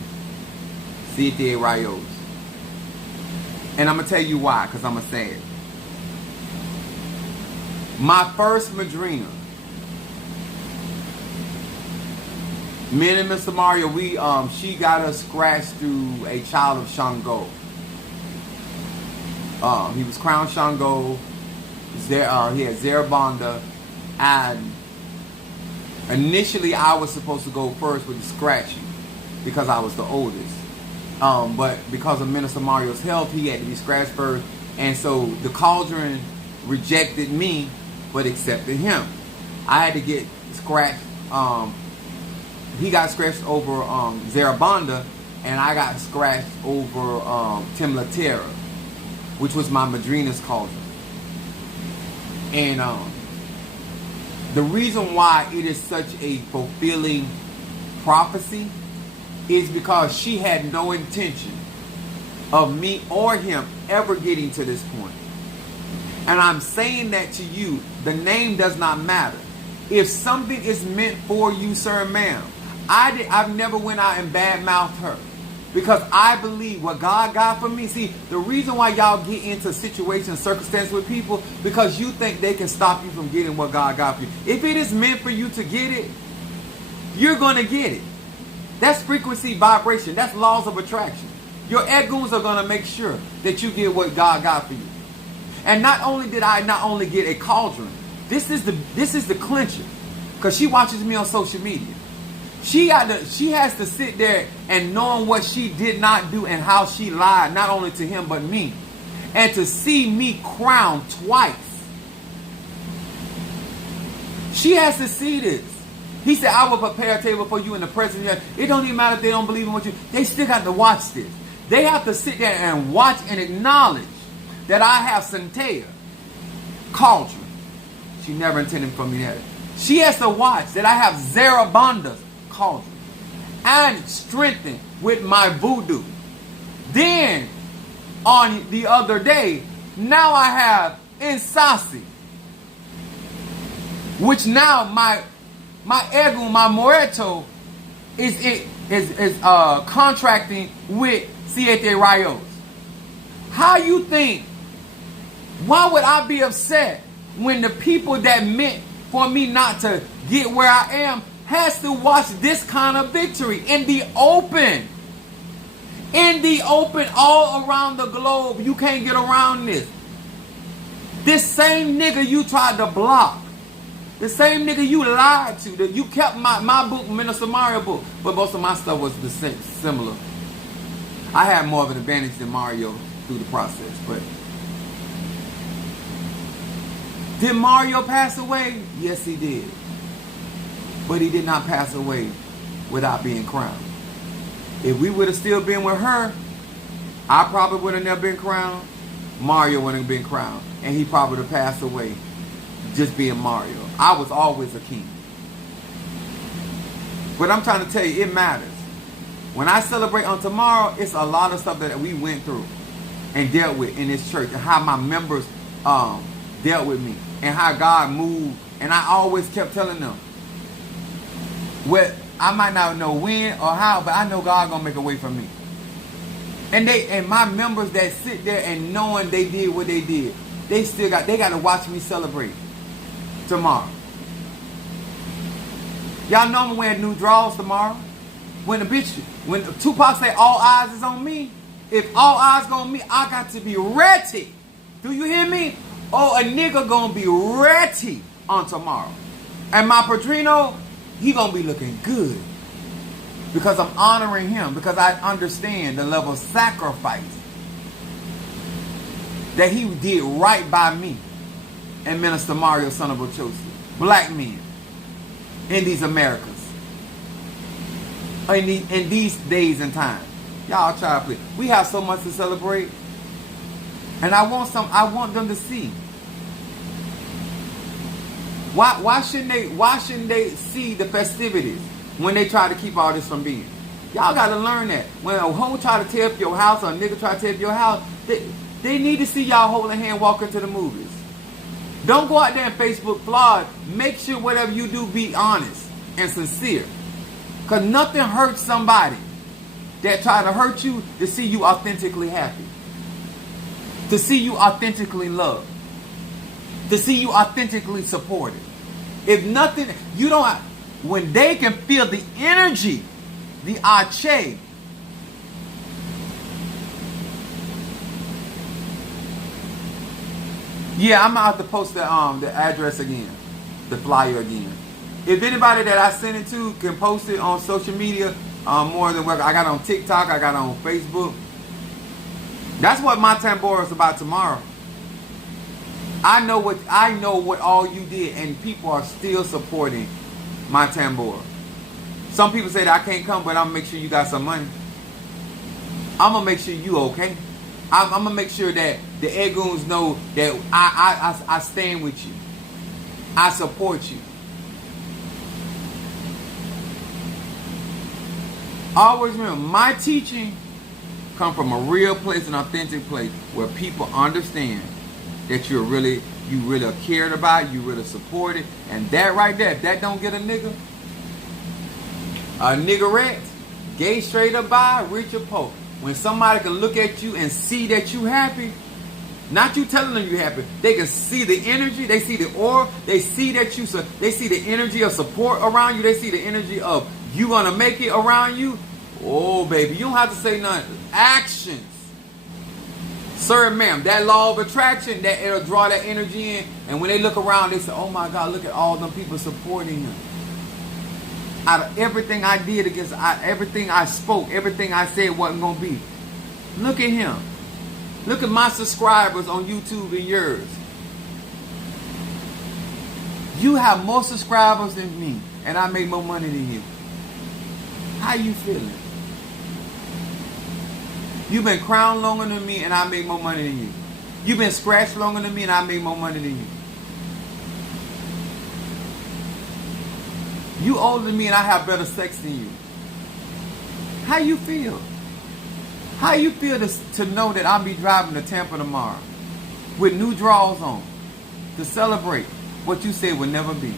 Siete Rayos. And I'm going to tell you why, because I'm going to say it. My first madrina Me and Mr. Mario, she got us scratched through a child of Shango. He was crowned Shango. He had Zarabanda, and initially I was supposed to go first with the scratching because I was the oldest. But because of Minister Mario's health, he had to be scratched first, and so the cauldron rejected me, but accepted him. I had to get scratched. He got scratched over Zarabanda, and I got scratched over Timlatera, which was my Madrina's cauldron. And the reason why it is such a fulfilling prophecy is because she had no intention of me or him ever getting to this point. And I'm saying that to you, the name does not matter. If something is meant for you, sir and ma'am, I've never went out and bad-mouthed her. Because I believe what God got for me. See, the reason why y'all get into situations, circumstances with people, because you think they can stop you from getting what God got for you. If it is meant for you to get it, you're going to get it. That's frequency, vibration. That's laws of attraction. Your egoons are going to make sure that you get what God got for you. And not only did I not only get a cauldron, this is the clincher. Because she watches me on social media. She has to sit there and knowing what she did not do and how she lied, not only to him but me. And to see me crowned twice. She has to see this. He said, I will prepare a table for you in the presence of you. It don't even matter if they don't believe in what you... They still got to watch this. They have to sit there and watch and acknowledge that I have Centea, cauldron. She never intended for me to have it. She has to watch that I have Zarabanda's cauldron. And strengthened with my voodoo. Then, on the other day, now I have Insasi. Which now my ego, my Moreto, is contracting with Siete Rayos. How you think? Why would I be upset when the people that meant for me not to get where I am has to watch this kind of victory in the open? In the open, all around the globe. You can't get around this. This same nigga you tried to block. The same nigga you lied to. That you kept my book, Minister Mario book. But most of my stuff was the same, similar. I had more of an advantage than Mario through the process. But did Mario pass away? Yes, he did. But he did not pass away without being crowned. If we would have still been with her, I probably would have never been crowned. Mario wouldn't have been crowned. And he probably would have passed away just being Mario. I was always a king. But I'm trying to tell you, it matters. When I celebrate on tomorrow, it's a lot of stuff that we went through and dealt with in this church. And how my members dealt with me. And how God moved. And I always kept telling them, well, I might not know when or how, but I know God gonna make a way for me. And my members that sit there and knowing they did what they did, they got to watch me celebrate tomorrow. Y'all know I'm wearing new drawers tomorrow. When Tupac say all eyes is on me, if all eyes on me, I got to be ready. Do you hear me? Oh, a nigga gonna be ready on tomorrow. And my Padrino, he gonna be looking good. Because I'm honoring him. Because I understand the level of sacrifice that he did right by me and Minister Mario, son of Ochosi. Black men in these Americas. In these days and times. Y'all try to play. We have so much to celebrate. And I want them to see. Why shouldn't they see the festivities when they try to keep all this from being? Y'all got to learn that. When a hoe try to tear up your house or a nigga try to tear up your house, they need to see y'all holding hand walking to the movies. Don't go out there and Facebook flawed. Make sure whatever you do be honest and sincere. Because nothing hurts somebody that try to hurt you to see you authentically happy. To see you authentically loved. To see you authentically supported. If nothing, you don't. when they can feel the energy, the ache. Yeah, I'm gonna have to post the address again, the flyer again. If anybody that I send it to can post it on social media, more than welcome. I got it on TikTok, I got it on Facebook. That's what my tambora is about tomorrow. I know what all you did, and people are still supporting my tambora. Some people say that I can't come, but I'm gonna make sure you got some money. I'm gonna make sure you okay. I'm gonna make sure that the Egoons know that I stand with you. I support you. Always remember, my teaching come from a real place, an authentic place, where people understand that you really are cared about, you really supported, and that right there, if that don't get a niggerette, gay, straight up, bi, rich or poor. When somebody can look at you and see that you happy, not you telling them you happy, they can see the energy, they see the aura, they see that they see the energy of support around you, they see the energy of you gonna make it around you. Oh baby, you don't have to say nothing. Actions. Sir and ma'am, that law of attraction, that it'll draw that energy in, and when they look around, they say, oh my God, look at all them people supporting him. Out of everything I did everything I spoke, everything I said wasn't going to be. Look at him. Look at my subscribers on YouTube and yours. You have more subscribers than me, and I make more money than you. How you feeling? You've been crowned longer than me, and I make more money than you. You've been scratched longer than me, and I make more money than you. You older than me and I have better sex than you. How you feel? How you feel to know that I'll be driving to Tampa tomorrow with new draws on to celebrate what you said would never be?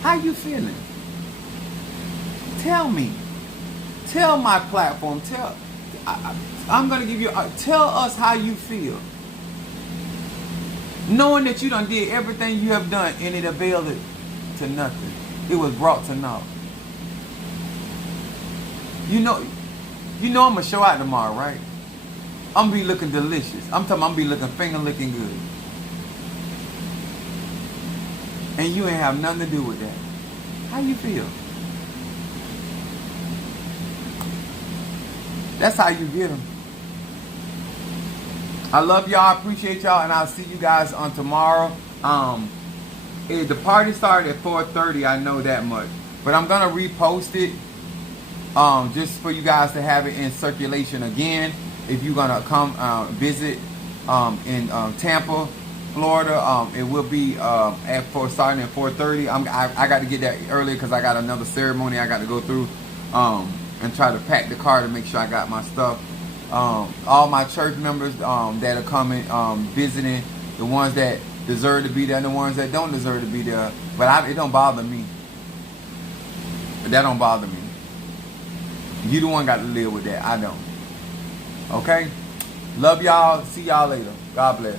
How you feeling? Tell me. Tell my platform. I'm going to give you, tell us how you feel. Knowing that you done did everything you have done and it availed it to nothing. It was brought to naught. You know I'm gonna show out tomorrow, right? I'm gonna be looking delicious. I'm gonna be looking finger licking good. And you ain't have nothing to do with that. How you feel? That's how you get them. I love y'all, I appreciate y'all, and I'll see you guys on tomorrow. The party started at 4:30, I know that much. But I'm going to repost it just for you guys to have it in circulation again. If you're going to come visit in Tampa, Florida, it will be starting at 4:30. I got to get that early because I got another ceremony I got to go through and try to pack the car to make sure I got my stuff. All my church members that are coming, visiting, the ones that deserve to be there and the ones that don't deserve to be there. But it don't bother me. That don't bother me. You the one got to live with that. I don't. Okay? Love y'all. See y'all later. God bless.